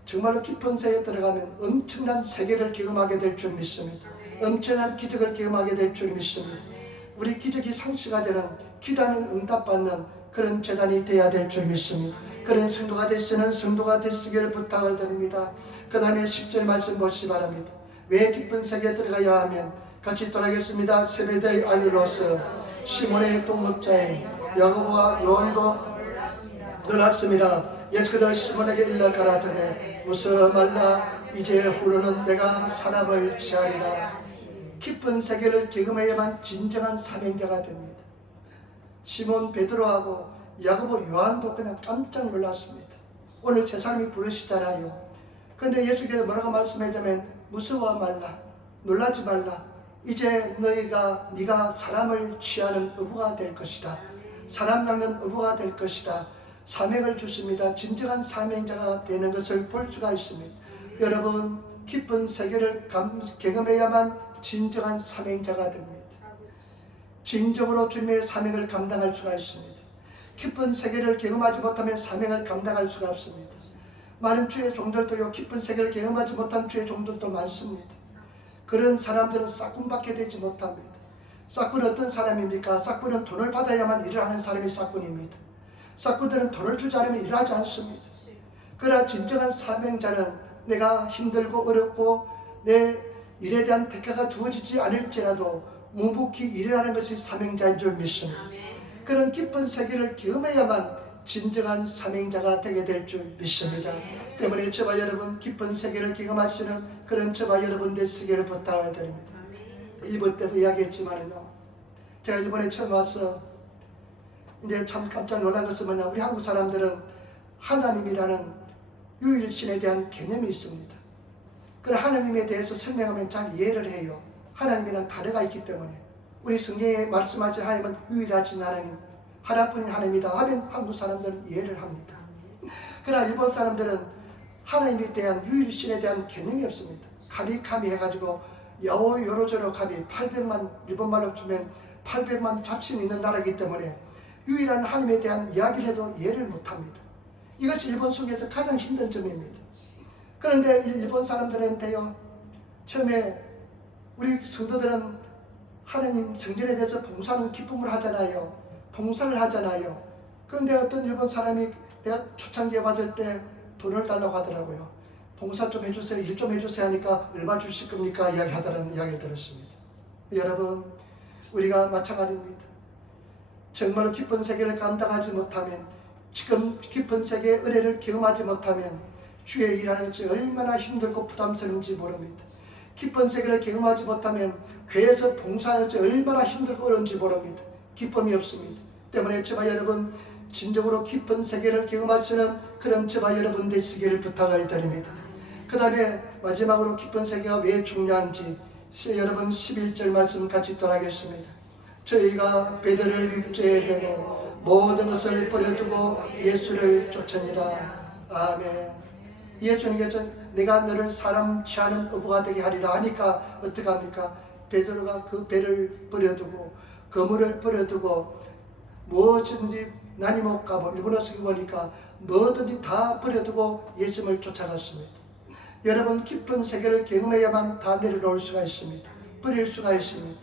정말로 깊은 세계에 들어가면 엄청난 세계를 경험하게 될 줄 믿습니다. 엄청난 기적을 경험하게 될 줄 믿습니다. 우리 기적이 상시가 되는 기도하면 응답받는 그런 재단이 되어야 될 줄 믿습니다. 그런 성도가 되시는 성도가 되시기를 부탁을 드립니다. 그 다음에 10절 말씀 보시기 바랍니다. 왜 깊은 세계에 들어가야 하면 같이 돌아가겠습니다. 세베대의 아들로서 시몬의 동업자인 야고보와 요한도 놀랐습니다. 예수께서 시몬에게 일러 가라사대 웃어 말라. 이제 후로는 내가 사람을 취하리라. 깊은 세계를 경험해야만 진정한 사명자가 됩니다. 시몬 베드로하고 야고보 요한도 그냥 깜짝 놀랐습니다. 오늘 세 사람이 부르시잖아요. 그런데 예수께서 뭐라고 말씀하자면 무서워 말라. 놀라지 말라. 이제 네가 사람을 취하는 어부가 될 것이다. 사람 낚는 어부가 될 것이다. 사명을 주십니다. 진정한 사명자가 되는 것을 볼 수가 있습니다. 여러분 깊은 세계를 경험해야만 진정한 사명자가 됩니다. 진정으로 주님의 사명을 감당할 수가 있습니다. 깊은 세계를 경험하지 못하면 사명을 감당할 수가 없습니다. 많은 주의 종들도요, 깊은 세계를 경험하지 못한 주의 종들도 많습니다. 그런 사람들은 싹군밖에 되지 못합니다. 싹군은 어떤 사람입니까? 싹군은 돈을 받아야만 일을 하는 사람이 싹군입니다. 싹군들은 돈을 주지 않으면 일하지 않습니다. 그러나 진정한 사명자는 내가 힘들고 어렵고 내 일에 대한 대가가 주어지지 않을지라도 묵묵히 일하는 것이 사명자인 줄 믿습니다. 그런 깊은 세계를 경험해야만 진정한 사명자가 되게 될 줄 믿습니다. 때문에 저와 여러분 깊은 세계를 경험하시는 그런 저와 여러분 되시기를 부탁을 드립니다. 일본 때도 이야기했지만요, 제가 일본에 처음 와서 이제 참 깜짝 놀란 것은 뭐냐, 우리 한국 사람들은 하나님이라는 유일신에 대한 개념이 있습니다. 그 하나님에 대해서 설명하면 잘 이해를 해요. 하나님이란 다르가 있기 때문에. 우리 성경에 말씀하신 하나님은 유일하신 하나님, 하나뿐인 하나님이다 하면 한국 사람들은 이해를 합니다. 그러나 일본 사람들은 하나님에 대한 유일신에 대한 개념이 없습니다. 카미카미 해가지고 여호요로조로 카미 800만, 일본말로 치면 800만 잡신 있는 나라이기 때문에 유일한 하나님에 대한 이야기를 해도 이해를 못합니다. 이것이 일본 속에서 가장 힘든 점입니다. 그런데 일본 사람들한테요, 처음에 우리 성도들은 하나님 성전에 대해서 봉사하는 기쁨을 하잖아요. 봉사를 하잖아요. 그런데 어떤 일본 사람이 내가 초창기에 받을 때 돈을 달라고 하더라고요. 봉사 좀 해주세요, 일 좀 해주세요 하니까 얼마 주실 겁니까? 이야기하다는 이야기를 들었습니다. 여러분, 우리가 마찬가지입니다. 정말로 깊은 세계를 감당하지 못하면, 지금 깊은 세계의 은혜를 경험하지 못하면 주의 일하는 것이 얼마나 힘들고 부담스러운지 모릅니다. 깊은 세계를 경험하지 못하면 교회에서 봉사하는 것이 얼마나 힘들고 어려운지 모릅니다. 기쁨이 없습니다. 때문에 저와 여러분 진정으로 깊은 세계를 경험하시는 그런 저와 여러분 되시기를 부탁을 드립니다. 그 다음에 마지막으로 깊은 세계가 왜 중요한지 여러분 11절 말씀 같이 떠나겠습니다. 저희가 베드로를 육체에 대고 모든 것을 버려두고 예수를 쫓으니라. 아멘. 예수님께서 내가 너를 사람 취하는 어부가 되게 하리라 하니까 어떡합니까? 베드로가 그 배를 버려두고 그물을 버려두고 무엇이든지 난이 못 가고 일본어 쓰기 보니까 뭐든지 다 버려두고 예수님을 쫓아갔습니다. 여러분 깊은 세계를 경험해야만 다 내려놓을 수가 있습니다. 버릴 수가 있습니다.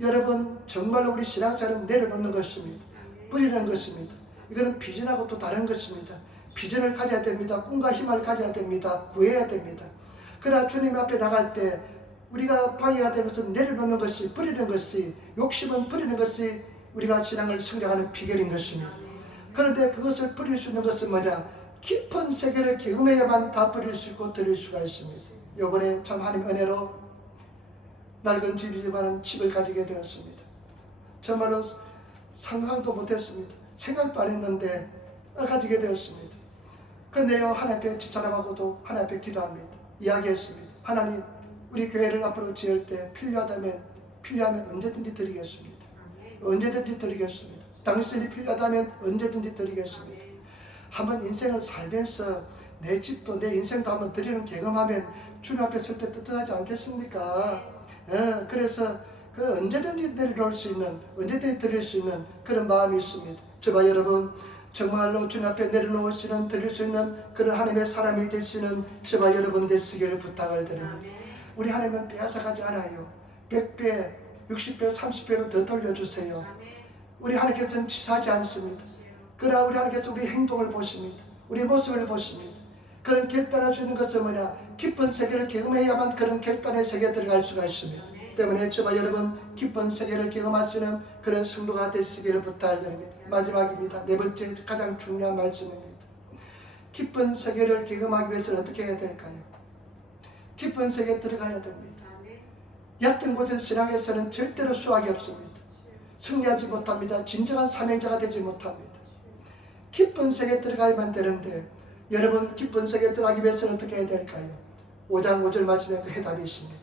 여러분 정말로 우리 신앙생활은 내려놓는 것입니다. 버리는 것입니다. 이거는 비전하고 또 다른 것입니다. 비전을 가져야 됩니다. 꿈과 희망을 가져야 됩니다. 구해야 됩니다. 그러나 주님 앞에 나갈 때 우리가 방해가 되는 것은 내려놓는 것이, 버리는 것이, 욕심은 버리는 것이 우리가 신앙을 성장하는 비결인 것입니다. 그런데 그것을 버릴 수 있는 것은 뭐냐? 깊은 세계를 경험해야만 다 버릴 수 있고 드릴 수가 있습니다. 이번에 참 하나님 은혜로 낡은 집이지만 집을 가지게 되었습니다. 정말로 상상도 못했습니다. 생각도 안 했는데 가지게 되었습니다. 그런데요, 하나님 앞에 집사람하고도 하나님 앞에 기도합니다. 이야기했습니다. 하나님, 우리 교회를 앞으로 지을 때 필요하면 언제든지 드리겠습니다. 언제든지 드리겠습니다. 당신이 필요하다면 언제든지 드리겠습니다. 한번 인생을 살면서 내 집도 내 인생도 한번 드리는 경험하면 주님 앞에 설 때 뜨뜻하지 않겠습니까? 그래서 그 언제든지 내려놓을 수 있는, 언제든지 드릴 수 있는 그런 마음이 있습니다. 저와 여러분, 정말로 주님 앞에 내려놓으시는, 드릴 수 있는 그런 하나님의 사람이 되시는 저와 여러분 되시기를 부탁을 드립니다. 우리 하나님은 빼앗아가지 않아요. 100배, 60배, 30배로 더 돌려주세요. 우리 하나님께서는 치사하지 않습니다. 그러나 우리 하나님께서 우리 행동을 보십니다. 우리 모습을 보십니다. 그런 결단할 수 있는 것은 뭐냐? 깊은 세계를 경험해야만 그런 결단의 세계에 들어갈 수가 있습니다. 때문에 저와 여러분 깊은 세계를 경험하시는 그런 성도가 되시기를 부탁드립니다. 마지막입니다. 네 번째 가장 중요한 말씀입니다. 깊은 세계를 경험하기 위해서는 어떻게 해야 될까요? 깊은 세계에 들어가야 됩니다. 얕은 곳에서 신앙에서는 절대로 수확이 없습니다. 승리하지 못합니다. 진정한 사명자가 되지 못합니다. 깊은 세계에 들어가야만 되는데 여러분 깊은 세계에 들어가기 위해서는 어떻게 해야 될까요? 5장 5절 말씀에 그 해답이 있습니다.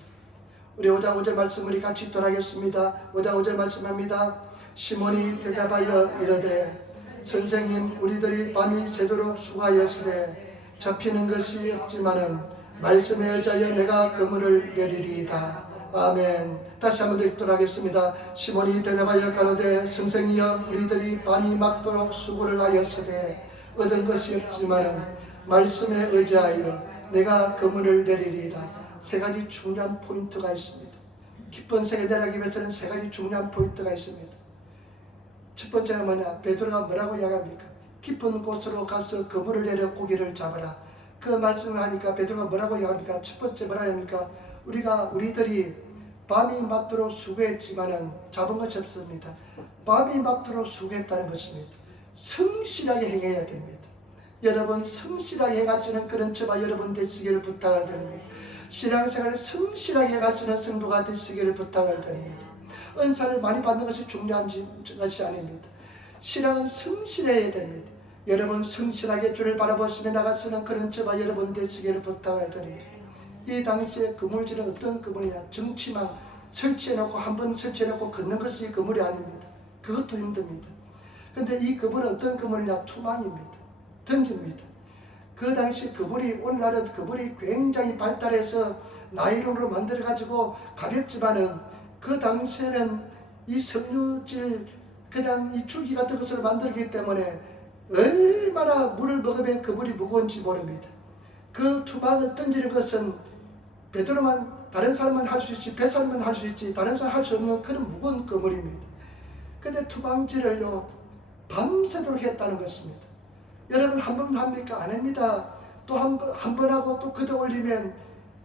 우리 5장 5절 말씀 우리 같이 읽도록하겠습니다. 5장 5절 말씀합니다. 시몬이 대답하여 이르되 선생님, 우리들이 밤이 새도록 수고하였으되 잡히는 것이 없지만은 말씀에 의하여 내가 그물을 내리리이다. 아멘. 다시 한번 더 읽도록 하겠습니다. 시몬이 대답하여 가로되 선생이여, 우리들이 밤이 막도록 수고를 하였으되 얻은 것이 없지만은 말씀에 의지하여 내가 그물을 내리리이다. 세 가지 중요한 포인트가 있습니다. 깊은 세계 내려가기 위해서는 세 가지 중요한 포인트가 있습니다. 첫 번째는 뭐냐? 베드로가 뭐라고 이야기합니까? 깊은 곳으로 가서 그물을 내려 고기를 잡아라. 그 말씀을 하니까 베드로가 뭐라고 이야기합니까? 첫 번째 뭐라고 합니까? 우리들이 밤이 맞도록 수고했지만은 잡은 것이 없습니다. 밤이 맞도록 수고했다는 것입니다. 성실하게 행해야 됩니다. 여러분 성실하게 행하시는 그런 저와 여러분 되시기를 부탁을 드립니다. 신앙생활을 성실하게 행하시는 성도가 되시기를 부탁을 드립니다. 은사를 많이 받는 것이 중요한 것이 아닙니다. 신앙은 성실해야 됩니다. 여러분 성실하게 주를 바라보시며 나가시는 그런 저와 여러분 되시기를 부탁을 드립니다. 이 당시에 그물질은 어떤 그물이냐? 정치망 설치해놓고 한번 설치해놓고 걷는 것이 그물이 아닙니다. 그것도 힘듭니다. 그런데 이 그물은 어떤 그물이냐? 투망입니다. 던집니다. 그 당시 그물이, 오늘날은 그물이 굉장히 발달해서 나일론으로 만들어가지고 가볍지만은 그 당시에는 이 섬유질, 그냥 이 줄기 같은 것을 만들기 때문에 얼마나 물을 먹으면 그물이 무거운지 모릅니다. 그 투망을 던지는 것은 베드로만, 다른 사람만 할 수 있지, 뱃사람만 할 수 있지, 다른 사람 할 수 없는 그런 무거운 그물입니다. 근데 투망질을요 밤새도록 했다는 것입니다. 여러분 한 번 합니까? 안 합니다. 또 한 번 하고 또 걷어 올리면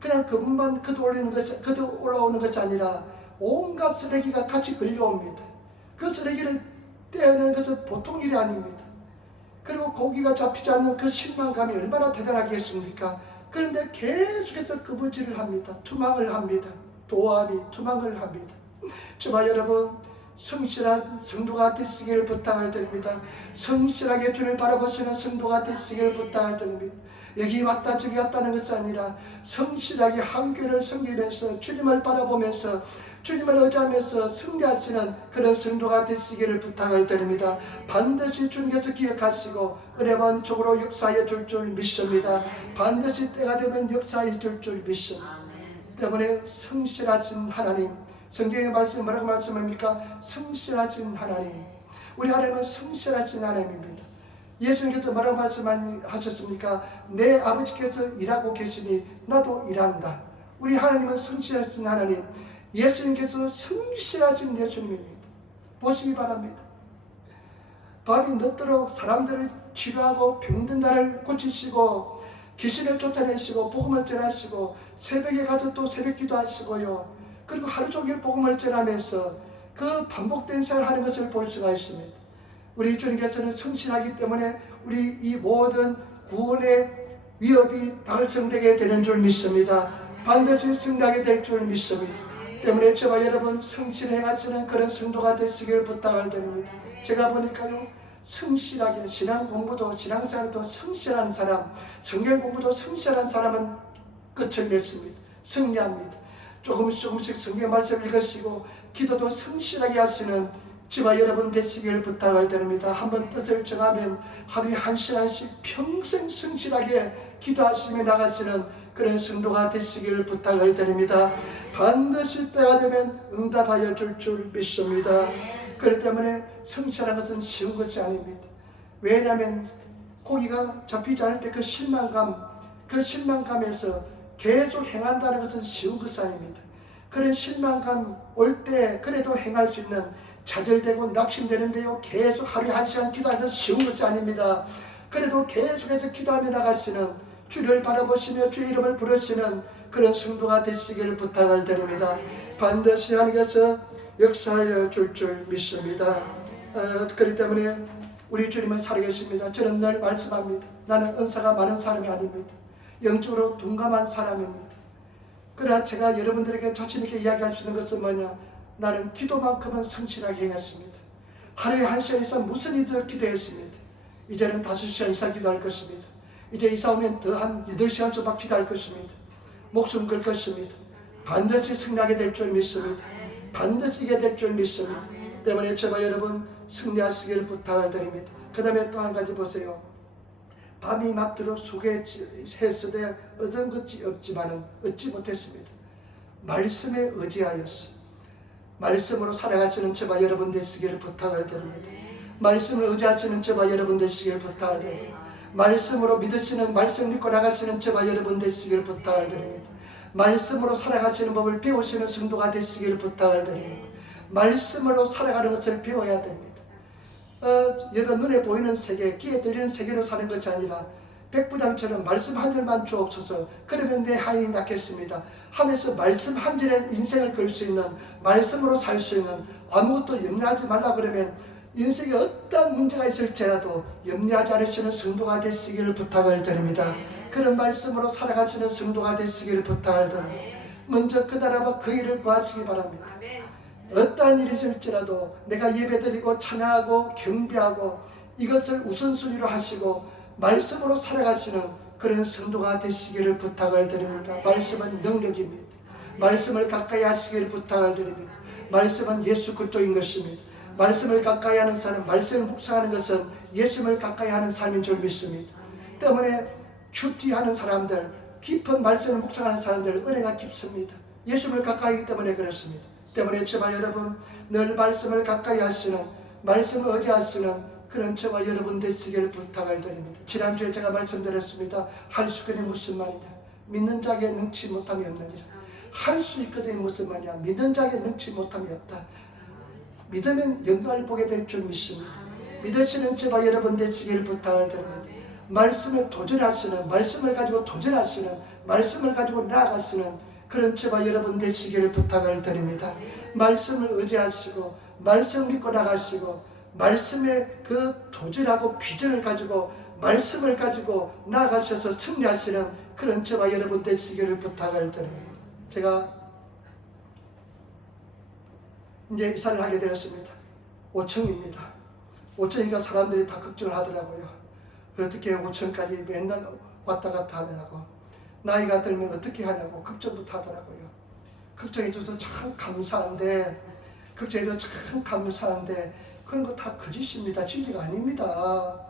그냥 그물만 걷어 올라오는 것이 아니라 온갖 쓰레기가 같이 걸려옵니다. 그 쓰레기를 떼어내는 것은 보통 일이 아닙니다. 그리고 고기가 잡히지 않는 그 실망감이 얼마나 대단하겠습니까? 그런데 계속해서 그물질을 합니다. 투망을 합니다. 도함이 투망을 합니다. 저와 여러분 성실한 성도가 되시기를 부탁을 드립니다. 성실하게 주를 바라보시는 성도가 되시기를 부탁을 드립니다. 여기 왔다 저기 왔다는 것이 아니라 성실하게 한 교회를 섬기면서 주님을 바라보면서 주님을 의지하면서 승리하시는 그런 성도가 되시기를 부탁을 드립니다. 반드시 주님께서 기억하시고 은혜와 쪽으로 역사해 줄 줄 믿습니다. 반드시 때가 되면 역사해 줄 줄 믿습니다. 때문에 성실하신 하나님, 성경의 말씀 뭐라고 말씀합니까? 성실하신 하나님. 우리 하나님은 성실하신 하나님입니다. 예수님께서 뭐라고 말씀하셨습니까? 내 아버지께서 일하고 계시니 나도 일한다. 우리 하나님은 성실하신 하나님, 예수님께서 성실하신 예수님입니다. 보시기 바랍니다. 밤이 늦도록 사람들을 치료하고 병든 자를 고치시고 귀신을 쫓아내시고 복음을 전하시고 새벽에 가서 또 새벽 기도하시고요. 그리고 하루 종일 복음을 전하면서 그 반복된 생활을 하는 것을 볼 수가 있습니다. 우리 주님께서는 성실하기 때문에 우리 이 모든 구원의 위협이 달성되게 되는 줄 믿습니다. 반드시 승리하게 될 줄 믿습니다. 때문에 저와 여러분 성실히 행하시는 그런 성도가 되시길 부탁을 드립니다. 제가 보니까요, 성실하게 신앙 공부도 신앙생활도 성실한 사람, 성경 공부도 성실한 사람은 끝을 맺습니다. 승리합니다. 조금씩 성경 말씀 읽으시고 기도도 성실하게 하시는 저와 여러분 되시길 부탁을 드립니다. 한번 뜻을 정하면 하루에 1시간씩 평생 성실하게 기도하시며 나가시는 그런 성도가 되시길 부탁을 드립니다. 반드시 때가 되면 응답하여 줄 줄 믿습니다. 그렇기 때문에 성실한 것은 쉬운 것이 아닙니다. 왜냐하면 고기가 잡히지 않을 때 그 실망감에서 계속 행한다는 것은 쉬운 것이 아닙니다. 그런 실망감 올 때 그래도 행할 수 있는 좌절되고 낙심되는데요, 계속 하루에 1시간 기도하는 것은 쉬운 것이 아닙니다. 그래도 계속해서 기도하며 나가시는, 주를 바라보시며 주의 이름을 부르시는 그런 성도가 되시기를 부탁을 드립니다. 반드시 하나님께서 역사하여 줄 믿습니다. 그렇기 때문에 우리 주님은 살아계십니다. 저는 늘 말씀합니다. 나는 은사가 많은 사람이 아닙니다. 영적으로 둔감한 사람입니다. 그러나 제가 여러분들에게 자신있게 이야기할 수 있는 것은 뭐냐? 나는 기도만큼은 성실하게 행했습니다. 하루에 1시간 이상 무슨 일도 기도했습니다. 이제는 5시간 이상 기도할 것입니다. 이제 이사 오면 더 한 8시간 정도 기도할 것입니다. 목숨 걸 것입니다. 반드시 승리하게 될 줄 믿습니다. 반드시 이게 될 줄 믿습니다. 때문에 제발 여러분 승리하시기를 부탁을 드립니다. 그 다음에 또 한 가지 보세요. 밤이 막도록 수고했으되 얻은 것이 없지만은 얻지 못했습니다. 말씀에 의지하였어. 말씀으로 살아가시는 저와 여러분 되시기를 부탁을 드립니다. 말씀을 의지하시는 저와 여러분 되시기를 부탁을 드립니다. 말씀으로 믿으시는, 말씀 믿고 나가시는 저와 여러분 되시기를 부탁을 드립니다. 말씀으로 살아가시는 법을 배우시는 성도가 되시기를 부탁을 드립니다. 말씀으로 살아가는 것을 배워야 됩니다. 여러분 눈에 보이는 세계, 귀에 들리는 세계로 사는 것이 아니라 백부장처럼 말씀 한 절만 주옵소서, 그러면 내 하인이 낫겠습니다 하면서 말씀 한 절에 인생을 걸 수 있는, 말씀으로 살 수 있는, 아무것도 염려하지 말라 그러면 인생에 어떤 문제가 있을지라도 염려하지 않으시는 성도가 되시기를 부탁을 드립니다. 그런 말씀으로 살아가시는 성도가 되시기를 부탁을 드립니다. 먼저 그 나라와 그 일을 구하시기 바랍니다. 어떠한 일이 있을지라도 내가 예배드리고 찬양하고 경배하고 이것을 우선순위로 하시고 말씀으로 살아가시는 그런 성도가 되시기를 부탁을 드립니다. 말씀은 능력입니다. 말씀을 가까이 하시기를 부탁을 드립니다. 말씀은 예수 그리스도인 것입니다. 말씀을 가까이 하는 사람, 말씀을 묵상하는 것은 예수님을 가까이 하는 삶인 줄 믿습니다. 때문에 큐티하는 사람들, 깊은 말씀을 묵상하는 사람들 은혜가 깊습니다. 예수님을 가까이 하기 때문에 그렇습니다. 때문에 저와 여러분 늘 말씀을 가까이 하시는, 말씀을 의지하시는 그런 저와 여러분 되시기를 부탁을 드립니다. 지난주에 제가 말씀드렸습니다. 할 수 있거든 무슨 말이냐? 믿는 자에게 능치 못함이 없느니라. 할 수 있거든 무슨 말이냐? 믿는 자에게 능치 못함이 없다. 믿으면 영광을 보게 될 줄 믿습니다. 믿으시는 저와 여러분 되시기를 부탁을 드립니다. 말씀을 도전하시는, 말씀을 가지고 도전하시는, 말씀을 가지고 나아가시는 그런 저와 여러분 되시기를 부탁을 드립니다. 말씀을 의지하시고 말씀 믿고 나가시고 말씀의 그 도전하고 비전을 가지고 말씀을 가지고 나아가셔서 승리하시는 그런 저와 여러분 되시기를 부탁을 드립니다. 제가 이제 이사를 하게 되었습니다. 5층입니다. 5층이니까 사람들이 다 걱정을 하더라고요. 어떻게 5층까지 맨날 왔다 갔다 하냐고, 나이가 들면 어떻게 하냐고 걱정부터 하더라고요. 걱정해줘서 참 감사한데, 걱정해줘서 참 감사한데 그런 거 다 거짓입니다. 진리가 아닙니다.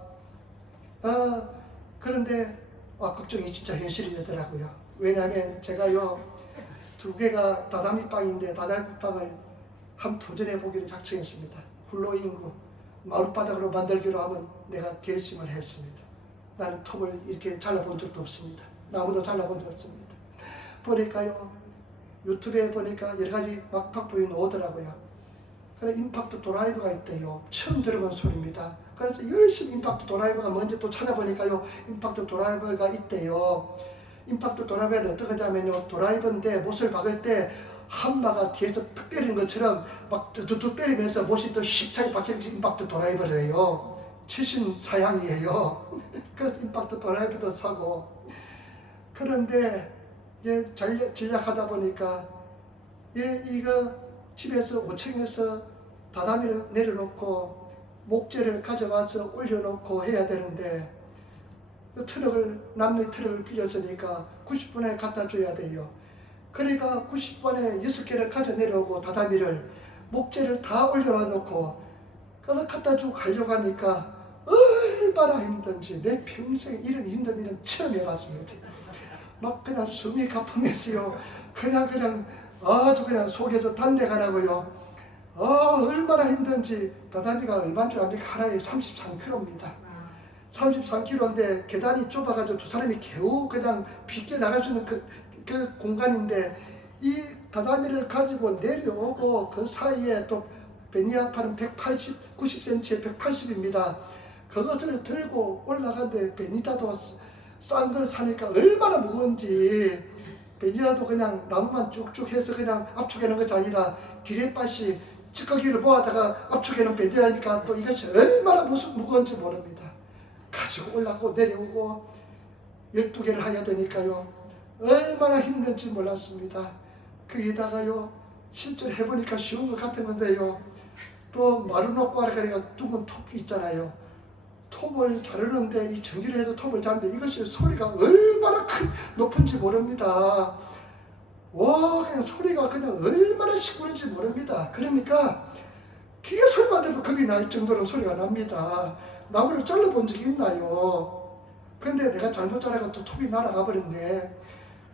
그런데 걱정이 진짜 현실이 되더라고요. 왜냐하면 제가요, 2개가 다다미 빵인데 다다미 빵을 한번 도전해 보기로 작정했습니다. 훌로인구 마룻바닥으로 만들기로 하면 내가 결심을 했습니다. 나는 톱을 이렇게 잘라본 적도 없습니다. 나무도 잘라본 적 없습니다. 보니까요, 유튜브에 보니까 여러 가지 막 방법이 나오더라고요. 그래, 임팩트 드라이버가 있대요. 처음 들어본 소리입니다. 그래서 열심히 임팩트 드라이버가 뭔지 또 찾아보니까요, 임팩트 드라이버가 있대요. 임팩트 드라이버는 어떻게 하냐면요, 드라이버인데 못을 박을 때 한마가 뒤에서 툭 때리는 것처럼 막 툭툭 때리면서 못이 더 쉽차게 박히는 것이 임팩트 드라이버래요. 최신 사양이에요. 그래서 임팩트 드라이버도 사고. 그런데 전략하다 보니까 이거 집에서 5층에서 다다미를 내려놓고 목재를 가져와서 올려놓고 해야 되는데, 그 남의 트럭을 빌렸으니까 90분에 갖다 줘야 돼요. 그러니까 90분에 6개를 가져 내려오고 다다미를 목재를 다 올려놓고 그래서 갖다 주고 가려고 하니까 얼마나 힘든지, 내 평생 이런 힘든 일은 처음 해봤습니다. 막 그냥 숨이 가쁘면서요, 그냥 아주 그냥 속에서 단내가라고요. 얼마나 힘든지. 다다미가 얼마인 줄 압니까? 하나에 33kg입니다. 33kg인데 계단이 좁아가지고 2사람이 겨우 그냥 비껴 나갈 수 있는 그 공간인데, 이 다다미를 가지고 내려오고 그 사이에 또 베니야파는 90cm에 180입니다. 그것을 들고 올라가는데 베니다도 싼 걸 사니까 얼마나 무거운지. 베니야도 그냥 나무만 쭉쭉 해서 그냥 압축해놓은 것이 아니라 기레밭이 찌꺼기를 모아다가 압축해놓은 베니야니까 또 이것이 얼마나 무거운지 모릅니다. 가지고 올라가고 내려오고 12개를 해야 되니까요, 얼마나 힘든지 몰랐습니다. 거기다가요, 실제로 해보니까 쉬운 것 같았는데요, 또 마루놓고 하니까 둥근 톱 있잖아요. 톱을 자르는데, 이 전기를 해서 톱을 자르는데 이것이 소리가 얼마나 높은지 모릅니다. 그냥 소리가 그냥 얼마나 시끄러운지 모릅니다. 그러니까 기계 소리만 돼도 겁이 날 정도로 소리가 납니다. 나무를 잘라본 적이 있나요? 근데 내가 잘못 자라가 또 톱이 날아가 버렸네.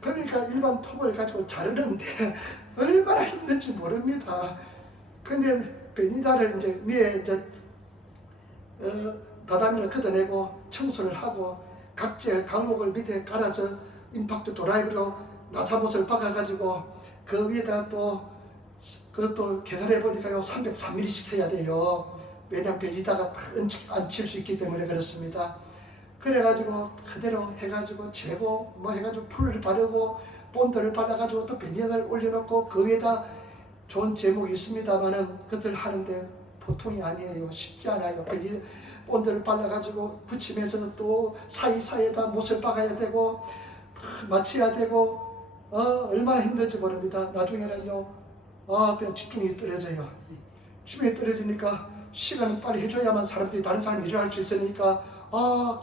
그러니까 일반 톱을 가지고 자르는데 얼마나 힘든지 모릅니다. 근데 베니다를 이제 위에 다다미를 걷어내고 청소를 하고 각질 강목을 밑에 깔아서 임팩트 드라이브로 나사못을 박아가지고 그 위에다 그것도 계산해 보니까요, 303mm씩 해야 돼요. 왜냐면 베니다가 안 칠 수 있기 때문에 그렇습니다. 그래가지고 그대로 해가지고 재고 해가지고 풀을 바르고 본드를 발라가지고 또 베니다를 올려놓고 그 위에다 좋은 제목이 있습니다만은 그것을 하는데 보통이 아니에요. 쉽지 않아요. 본드를 발라가지고 붙이면서 또 사이사이에다 못을 박아야 되고 맞춰야 되고 얼마나 힘들지 모릅니다. 나중에는요, 그냥 집중이 떨어져요. 집중이 떨어지니까 시간을 빨리 해줘야만 다른 사람이 일을 할 수 있으니까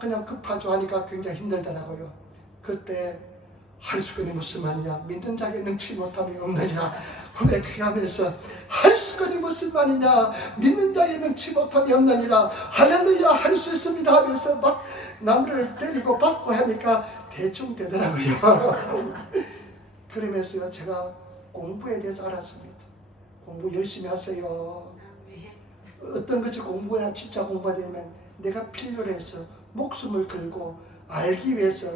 그냥 급하죠 하니까 굉장히 힘들더라고요. 그때 할 수건이 무슨 말이냐, 믿는 자에게 능치 못함이 없느니라 고백하면서, 할 수건이 무슨 말이냐, 믿는 자에게 능치 못함이 없느니라, 할렐루야, 할 수 있습니다 하면서 막 나무를 때리고 받고 하니까 대충 되더라고요. 그러면서요, 제가 공부에 대해서 알았습니다. 공부 열심히 하세요. 어떤 것이 공부나 진짜 공부가 되면 내가 필요로 해서 목숨을 걸고 알기 위해서,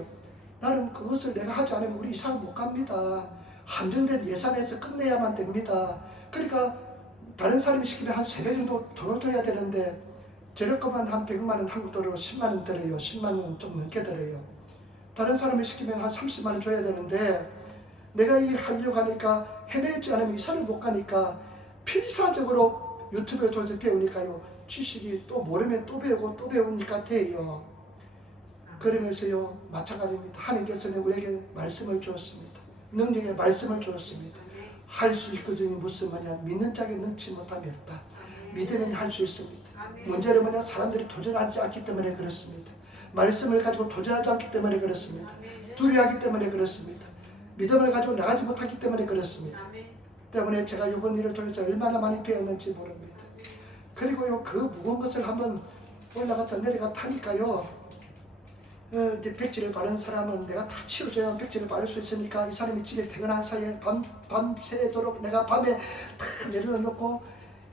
나는 그것을 내가 하지 않으면 우리 이상 못 갑니다. 한정된 예산에서 끝내야만 됩니다. 그러니까 다른 사람이 시키면 한 3배 정도 돈을 줘야 되는데, 재료값만 한 100만 원 한국 돈으로 10만 원 들어요. 10만 원 좀 넘게 들어요. 다른 사람이 시키면 한 30만 원 줘야 되는데, 내가 이게 하려고 하니까 해내지 않으면 이사를 못 가니까 필사적으로 유튜브를 통해서 배우니까요, 지식이 또 모르면 또 배우고 또 배우니까 돼요. 그러면서요, 마찬가지입니다. 하나님께서는 우리에게 말씀을 주었습니다. 능력의 말씀을 주었습니다. 할 수 있거든요. 무슨 말이냐, 믿는 자에게 능치 못함이 없다. 믿으면 할 수 있습니다. 문제는 뭐냐, 사람들이 도전하지 않기 때문에 그렇습니다. 말씀을 가지고 도전하지 않기 때문에 그렇습니다. 두려워하기 때문에 그렇습니다. 믿음을 가지고 나가지 못하기 때문에 그렇습니다. 때문에 제가 이번 일을 통해서 얼마나 많이 배웠는지 모릅니다. 그리고요, 그 무거운 것을 한번 올라갔다 내려갔다 하니까요, 이제 백지를 바른 사람은 내가 다 치워줘야 백지를 바를 수 있으니까 이 사람이 집에 퇴근한 사이에 밤새도록 내가 밤에 다 내려놓고,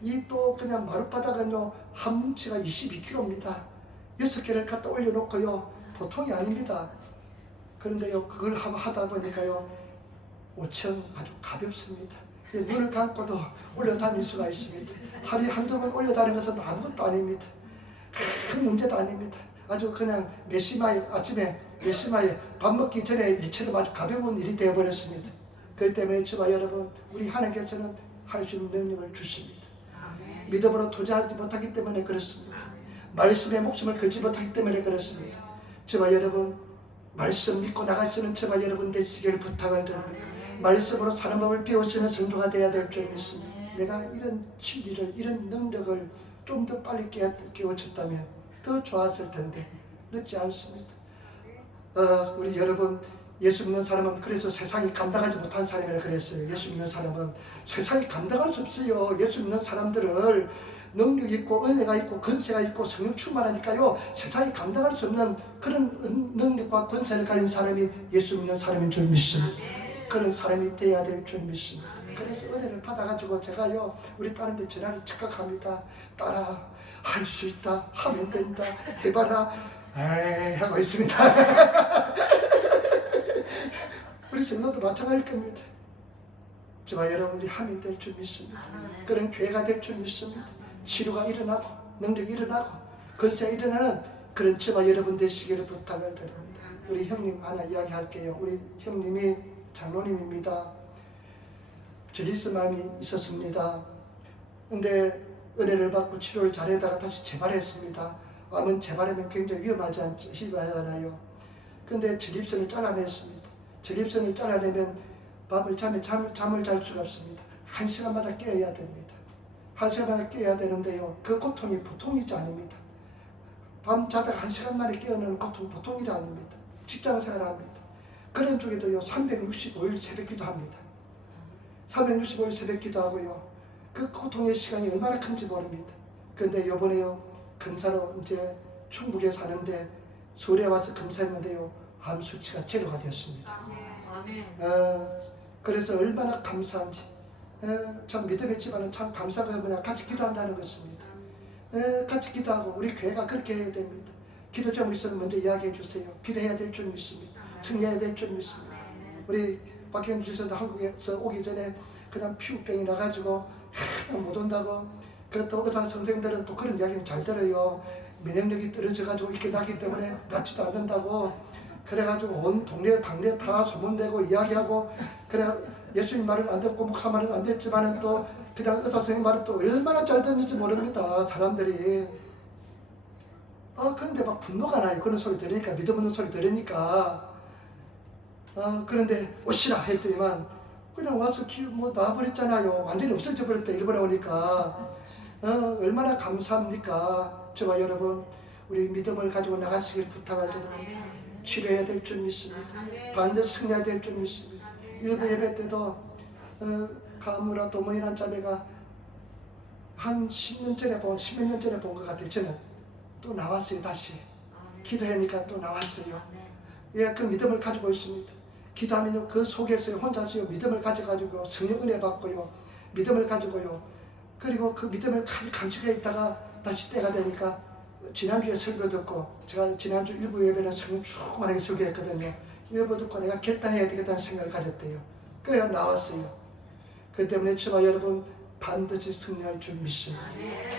이 또 그냥 마룻바닥은요 한 뭉치가 22kg입니다. 6개를 갖다 올려놓고요, 보통이 아닙니다. 그런데요, 그걸 하다 보니까요 5층 아주 가볍습니다. 눈을 감고도 올려다닐 수가 있습니다. 하루에 한두 번 올려다니는 것은 아무것도 아닙니다. 큰 문제도 아닙니다. 아주 그냥 메시마에, 아침에 메시마에 밥 먹기 전에 일처럼 아주 가벼운 일이 되어버렸습니다. 그렇기 때문에 저와 여러분, 우리 하나님께서는 할 수 있는 능력을 주십니다. 믿음으로 투자하지 못하기 때문에 그렇습니다. 말씀에 목숨을 걸지 못하기 때문에 그렇습니다. 저와 여러분, 말씀 믿고 나가시는 저와 여러분 되시기를 부탁을 드립니다. 말씀으로 사는 법을 배우시는 성도가 되어야 될 줄 믿습니다. 내가 이런 진리를, 이런 능력을 좀 더 빨리 깨우쳤다면 더 좋았을 텐데 늦지 않습니다. 우리 여러분, 예수 믿는 사람은 그래서 세상이 감당하지 못한 사람이라 그랬어요. 예수 믿는 사람은 세상이 감당할 수 없어요. 예수 믿는 사람들을 능력이 있고 은혜가 있고 권세가 있고 성령 충만하니까요, 세상이 감당할 수 없는 그런 능력과 권세를 가진 사람이 예수 믿는 사람인 줄 믿습니다. 그런 사람이 되어야 될 줄 믿습니다. 그래서 은혜를 받아가지고 제가요, 우리 딸한테 전화를 즉각합니다. 딸아, 할 수 있다, 하면 된다, 해봐라, 에이 하고 있습니다. 우리 성도도 마찬가지일 겁니다. 저와 여러분이 하면 될 줄 믿습니다. 그런 교회가 될 줄 믿습니다. 치료가 일어나고 능력이 일어나고 권세가 일어나는 그런 저와 여러분 되시기를 부탁을 드립니다. 우리 형님 하나 이야기할게요. 우리 형님이 장로님입니다. 전립선암이 있었습니다. 근데 은혜를 받고 치료를 잘하다가 다시 재발했습니다. 암은 재발하면 굉장히 위험하잖아요. 근데 전립선을 잘라냈습니다. 전립선을 잘라내면 밤을 잠을 잘 수가 없습니다. 1시간마다 깨어야 됩니다. 1시간마다 깨어야 되는데요, 그 고통이 보통이지 아닙니다. 밤 자다가 1시간 만에 깨어나는 고통 보통 일이 아닙니다. 직장생활 합니다. 그런 쪽에도요 365일 새벽기도 합니다. 365일 새벽기도 하고요, 그 고통의 시간이 얼마나 큰지 모릅니다. 그런데 이번에요, 검사로 이제 충북에 사는데 서울에 와서 검사했는데요, 암 수치가 제로가 되었습니다. 그래서 얼마나 감사한지, 참 믿음했지만 참 감사가 뭐냐, 같이 기도한다는 것입니다. 같이 기도하고 우리 교회가 그렇게 해야 됩니다. 기도 제목 있으면 먼저 이야기해 주세요. 기도해야 될 줄 믿습니다. 승리해야 될 줄 믿습니다. 우리 박현주 지사도 한국에서 오기 전에 그냥 피부병이 나가지고 못 온다고, 또 의사 선생들은 또 그런 이야기는 잘 들어요. 면역력이 떨어져가지고 이렇게 나기 때문에 낫지도 않는다고, 그래가지고 온 동네 방네 다 소문내고 이야기하고, 그래 예수님 말은 안 듣고 목사 말은 안 듣지만은 또 그냥 의사 선생님 말은 또 얼마나 잘 듣는지 모릅니다. 사람들이. 그런데 막 분노가 나요. 그런 소리 들으니까, 믿음 없는 소리 들으니까. 그런데 오시라 했더니만 그냥 와서 뭐 나와버렸잖아요. 완전히 없어져 버렸다. 일본에 오니까. 얼마나 감사합니까? 저와 여러분, 우리 믿음을 가지고 나가시길 부탁을 드립니다. 치료해야 될 줄 믿습니다. 반드시 승리해야 될 줄 믿습니다. 일부 예배 때도 가무라 도모이란 자매가 한 10년 전에 10몇 년 전에 본 것 같아요. 저는 또 나왔어요. 다시 기도하니까 또 나왔어요. 예, 그 믿음을 가지고 있습니다. 기도하면요, 그 속에서 혼자서요 믿음을 가져가지고 성령 은혜 받고요, 믿음을 가지고요, 그리고 그 믿음을 간직해 있다가 다시 때가 되니까, 지난주에 설교 듣고, 제가 지난주 일부 예배는 성령 충만하게 설교했거든요. 일부 듣고 내가 결단해야 되겠다는 생각을 가졌대요. 그래서 나왔어요. 그렇기 때문에 저와 여러분 반드시 승리할 줄 믿습니다.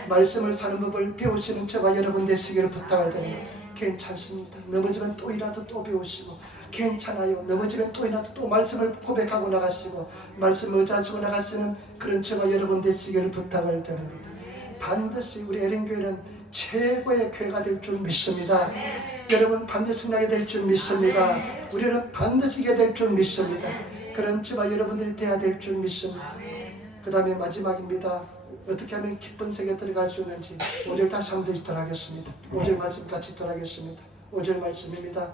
말씀을 사는 법을 배우시는 저와 여러분 되시기를 부탁을 드립니다. 괜찮습니다. 넘어지면 또 이라도 또 배우시고, 괜찮아요. 넘어지면 또 이라도 또 말씀을 고백하고 나가시고, 말씀 의지하시고 나가시는 그런 저와 여러분 되시기를 부탁을 드립니다. 반드시 우리 에렌교회는 최고의 교회가 될 줄 믿습니다. 여러분 반드시 승리하게 될 줄 믿습니다. 우리는 반드시 이게 될 줄 믿습니다. 그런 저와 여러분들이 돼야 될 줄 믿습니다. 그 다음에 마지막입니다. 어떻게 하면 기쁜 세계에 들어갈 수 있는지 5절 다시 한번 읽도록 하겠습니다. 5절 말씀 같이 읽도록 하겠습니다. 5절 말씀입니다.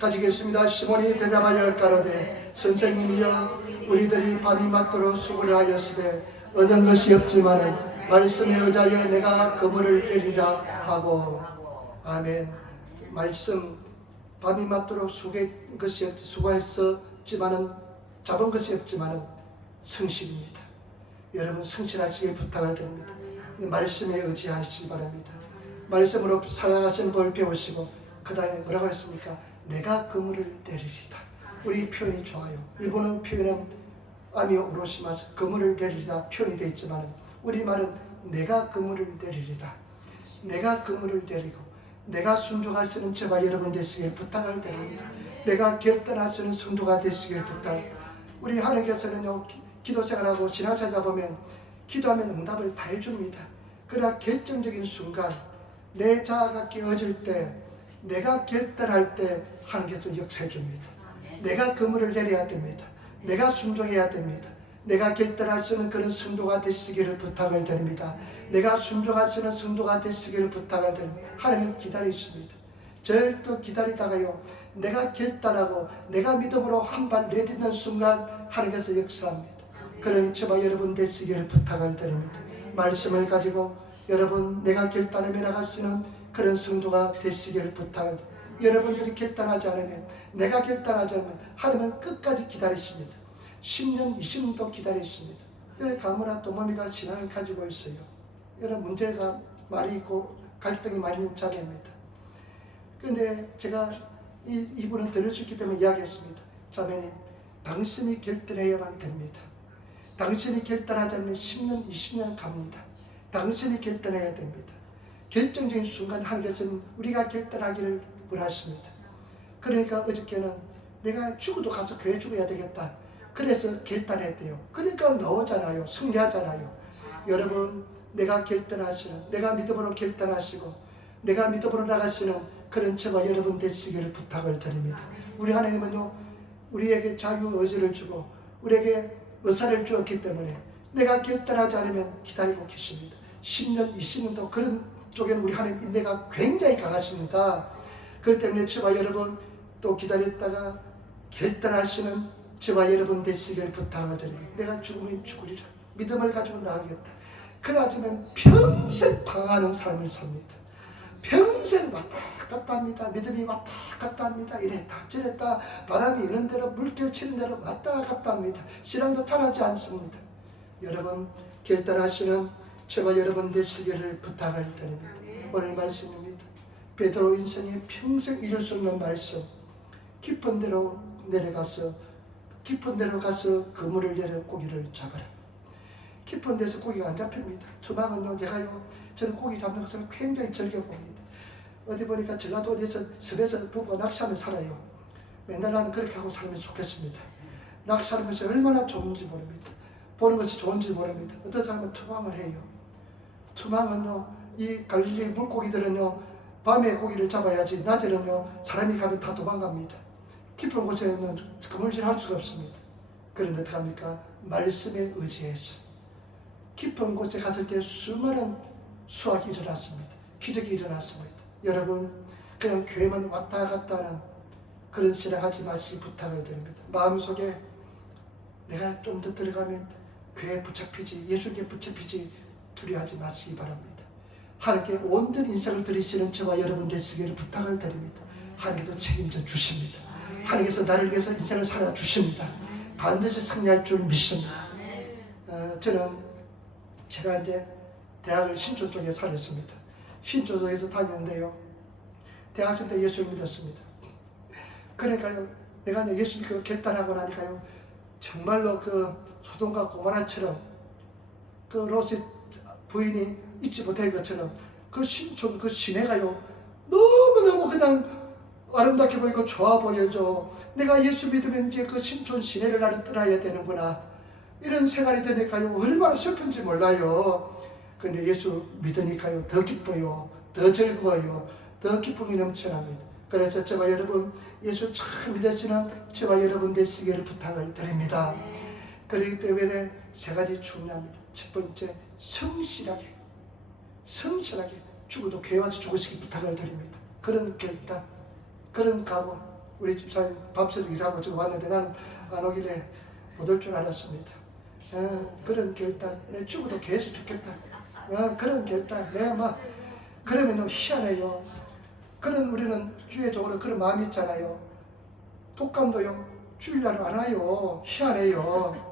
가지겠습니다. 시몬이 대답하여 가로되 선생님이여 우리들이 밤이 맞도록 수고를 하였으되 얻은 것이 없지만은 말씀에 의하여 내가 그물을 내리라 하고. 아멘. 말씀 밤이 맞도록 수고했었지만은 잡은 것이 없지만은 성실입니다. 여러분 성실하시길 부탁을 드립니다. 말씀에 의지하시기 바랍니다. 말씀으로 살아가시는 걸 배우시고 그 다음에 뭐라고 그랬습니까? 내가 그물을 내리리다. 우리 표현이 좋아요. 일본어 표현은 아미 오로시마스 그물을 내리리다 표현이 되어 있지만 우리말은 내가 그물을 내리리다. 내가 그물을 내리고 내가 순종하시는 저와 여러분 되시길 부탁을 드립니다. 내가 결단하시는 성도가 되시길 부탁. 우리 하나님께서는요 기도 생활하고 신앙생활하다 보면 기도하면 응답을 다 해줍니다. 그러나 결정적인 순간 내 자아가 깨어질 때 내가 결단할 때 하나님께서 역사해 줍니다. 내가 그물을 내려야 됩니다. 내가 순종해야 됩니다. 내가 결단하시는 그런 성도가 되시기를 부탁을 드립니다. 내가 순종하시는 성도가 되시기를 부탁을 드립니다. 하나님은 기다리십니다. 절대 기다리다가요 내가 결단하고 내가 믿음으로 한 발 내딛는 순간 하나님께서 역사합니다. 그런 저와 여러분 되시기를 부탁을 드립니다. 말씀을 가지고 여러분 내가 결단하며 나가시는 그런 성도가 되시기를 부탁을 드립니다. 여러분들이 결단하지 않으면 내가 결단하지 않으면 하나님은 끝까지 기다리십니다. 10년, 20년도 기다리십니다. 그래 가문아 도모미가 신앙을 가지고 있어요. 여러 문제가 많이 있고 갈등이 많이 있는 자매입니다. 그런데 제가 이분은 들을 수 있기 때문에 이야기했습니다. 자매님, 당신이 결단해야만 됩니다. 당신이 결단하지 않으면 10년, 20년 갑니다. 당신이 결단해야 됩니다. 결정적인 순간 하나님께서는 우리가 결단하기를 원하십니다. 그러니까 어저께는 내가 죽어도 가서 교회 죽어야 되겠다. 그래서 결단했대요. 그러니까 나오잖아요. 승리하잖아요. 여러분 내가 결단하시는 내가 믿음으로 결단하시고 내가 믿음으로 나가시는 그런 저와 여러분 되시기를 부탁을 드립니다. 우리 하나님은요 우리에게 자유의지를 주고 우리에게 의사를 주었기 때문에 내가 결단하지 않으면 기다리고 계십니다. 10년, 20년도 그런 쪽에는 우리 하나님 인내가 굉장히 강하십니다. 그렇기 때문에 저와 여러분 또 기다렸다가 결단하시는 저와 여러분 되시기를 부탁을 드립니다. 내가 죽으면 죽으리라. 믿음을 가지고 나가겠다. 그러하지만 평생 방황하는 삶을 삽니다. 평생 왔다 갔다 합니다. 믿음이 왔다 갔다 합니다. 이랬다 저랬다 바람이 이런 대로 물결 치는 대로 왔다 갔다 합니다. 신앙도 잘하지 않습니다. 여러분 결단하시는 저와 여러분 되시기를 부탁을 드립니다. 오늘 말씀입니다. 베드로 인생에 평생 잊을 수 없는 말씀. 깊은 데로 내려가서 깊은 데로 가서 그물을 내려 고기를 잡아라. 깊은 데서 고기가 안 잡힙니다. 주방은요 저는 고기 잡는 것을 굉장히 즐겨봅니다. 어디 보니까 전라도 어디서 습에서 부부가 낚시하며 살아요. 맨날 나는 그렇게 하고 살면 좋겠습니다. 낚시하는 것이 얼마나 좋은지 모릅니다. 보는 것이 좋은지 모릅니다. 어떤 사람은 투망을 해요. 투망은요 이 갈릴리 물고기들은요 밤에 고기를 잡아야지 낮에는요 사람이 가면 다 도망갑니다. 깊은 곳에는 그물질 할 수가 없습니다. 그런데 어떻게 합니까? 말씀에 의지해서 깊은 곳에 갔을 때 수많은 수확이 일어났습니다. 기적이 일어났습니다. 여러분 그냥 교회만 왔다 갔다 하는 그런 신앙하지 마시기 부탁을 드립니다. 마음속에 내가 좀 더 들어가면 교회에 붙잡히지 예수님께 붙잡히지 두려워하지 마시기 바랍니다. 하나님께 온전히 인생을 드리시는 저와 여러분 되시기를 부탁을 드립니다. 하나님께서 책임져 주십니다. 하나님께서 나를 위해서 인생을 살아주십니다. 반드시 승리할 줄 믿습니다. 제가 이제 대학을 신촌 쪽에 살았습니다. 신촌 쪽에서 다녔는데요. 대학생 때 예수를 믿었습니다. 그러니까요, 내가 예수 믿고 결단하고 나니까요, 정말로 그 소돔과 고모라처럼 그 롯의 부인이 잊지 못할 것처럼 그 신촌 그 시내가요, 너무너무 그냥 아름답게 보이고 좋아 보여져. 내가 예수 믿으면 이제 그 신촌 시내를 나는 떠나야 되는구나. 이런 생활이 되니까요 얼마나 슬픈지 몰라요. 근데 예수 믿으니까요 더 기뻐요. 더 즐거워요. 더 기쁨이 넘쳐납니다. 그래서 저와 여러분 예수 참 믿으시는 저와 여러분 되시기를 부탁을 드립니다. 그렇기 때문에 세 가지 중요합니다. 첫 번째 성실하게 죽어도 교회 와서 죽으시기 부탁을 드립니다. 그런 결단. 그런 각오. 우리 집사님 밤새도 일하고 지금 왔는데 나는 안 오길래 못 올 줄 알았습니다. 그런 결단. 내 죽어도 계속 죽겠다. 그런 결단. 내가 막 그러면 희한해요. 그런 우리는 주의적으로 그런 마음이 있잖아요. 독감도요 주일날 안 와요. 희한해요.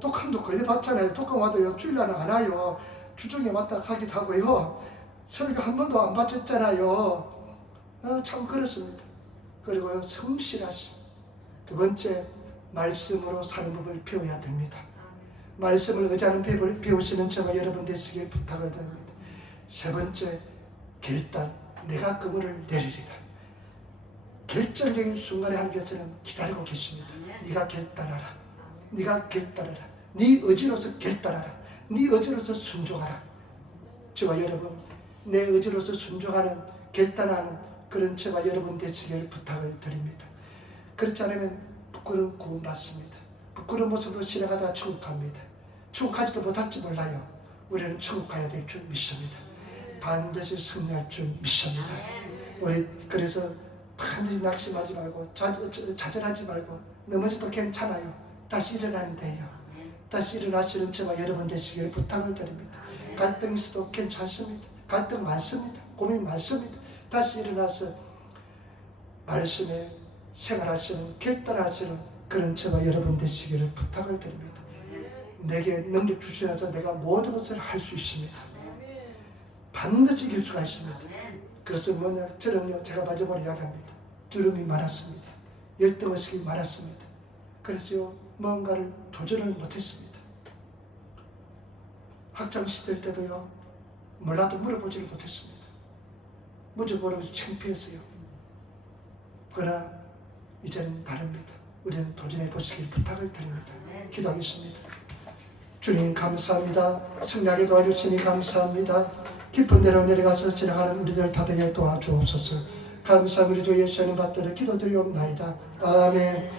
독감도 걸려봤잖아요. 독감 와도요 주일날 안 와요. 주중에 왔다 가기도 하고요. 설교 한 번도 안 바쳤잖아요. 참 그렇습니다. 그리고 성실하시. 두 번째, 말씀으로 사는 법을 배워야 됩니다. 말씀을 의지하는 법을 배우시는 저와 여러분 되시길 부탁을 드립니다. 세 번째, 결단. 내가 그물을 내리리라. 결정적인 순간에 하나님께서는 기다리고 계십니다. 네가 결단하라. 네가 결단하라. 네 의지로서 결단하라. 네 의지로서 순종하라. 저와 여러분, 내 의지로서 순종하는, 결단하는 그런 저와 여러분 되시길 부탁을 드립니다. 그렇지 않으면 부끄러운 구원받습니다. 부끄러운 모습으로 실행하다가 천국 갑니다. 천국 가지도 못할지 몰라요. 우리는 천국 가야 될 줄 믿습니다. 반드시 승리할 줄 믿습니다. 우리 그래서 반드시 낙심하지 말고 좌절하지 말고 넘어져도 괜찮아요. 다시 일어나면 돼요. 다시 일어나시는 저와 여러분 되시길 부탁을 드립니다. 갈등이 있어도 괜찮습니다. 갈등 많습니다. 고민 많습니다. 다시 일어나서 말씀에 생활하시는, 결단하시는 그런 저와 여러분 되시기를 부탁을 드립니다. 내게 능력 주셔서 내가 모든 것을 할 수 있습니다. 반드시 이길 수가 있습니다. 그것은 뭐냐? 저는요, 제가 마지막으로 이야기합니다. 두려움이 많았습니다. 열등의식이 많았습니다. 그래서요, 뭔가를 도전을 못했습니다. 학창시절 때도요, 몰라도 물어보지를 못했습니다. 물어보는 창피했어요. 그러나 이제는 다릅니다. 우리는 도전해 보시길 부탁을 드립니다. 기도하겠습니다. 주님 감사합니다. 승리하게 도와주시니 감사합니다. 깊은 데로 내려가서 지나가는 우리들 다되게 도와주옵소서. 감사합니다. 우리 주 예수님 받들어 기도드리옵나이다. 아멘.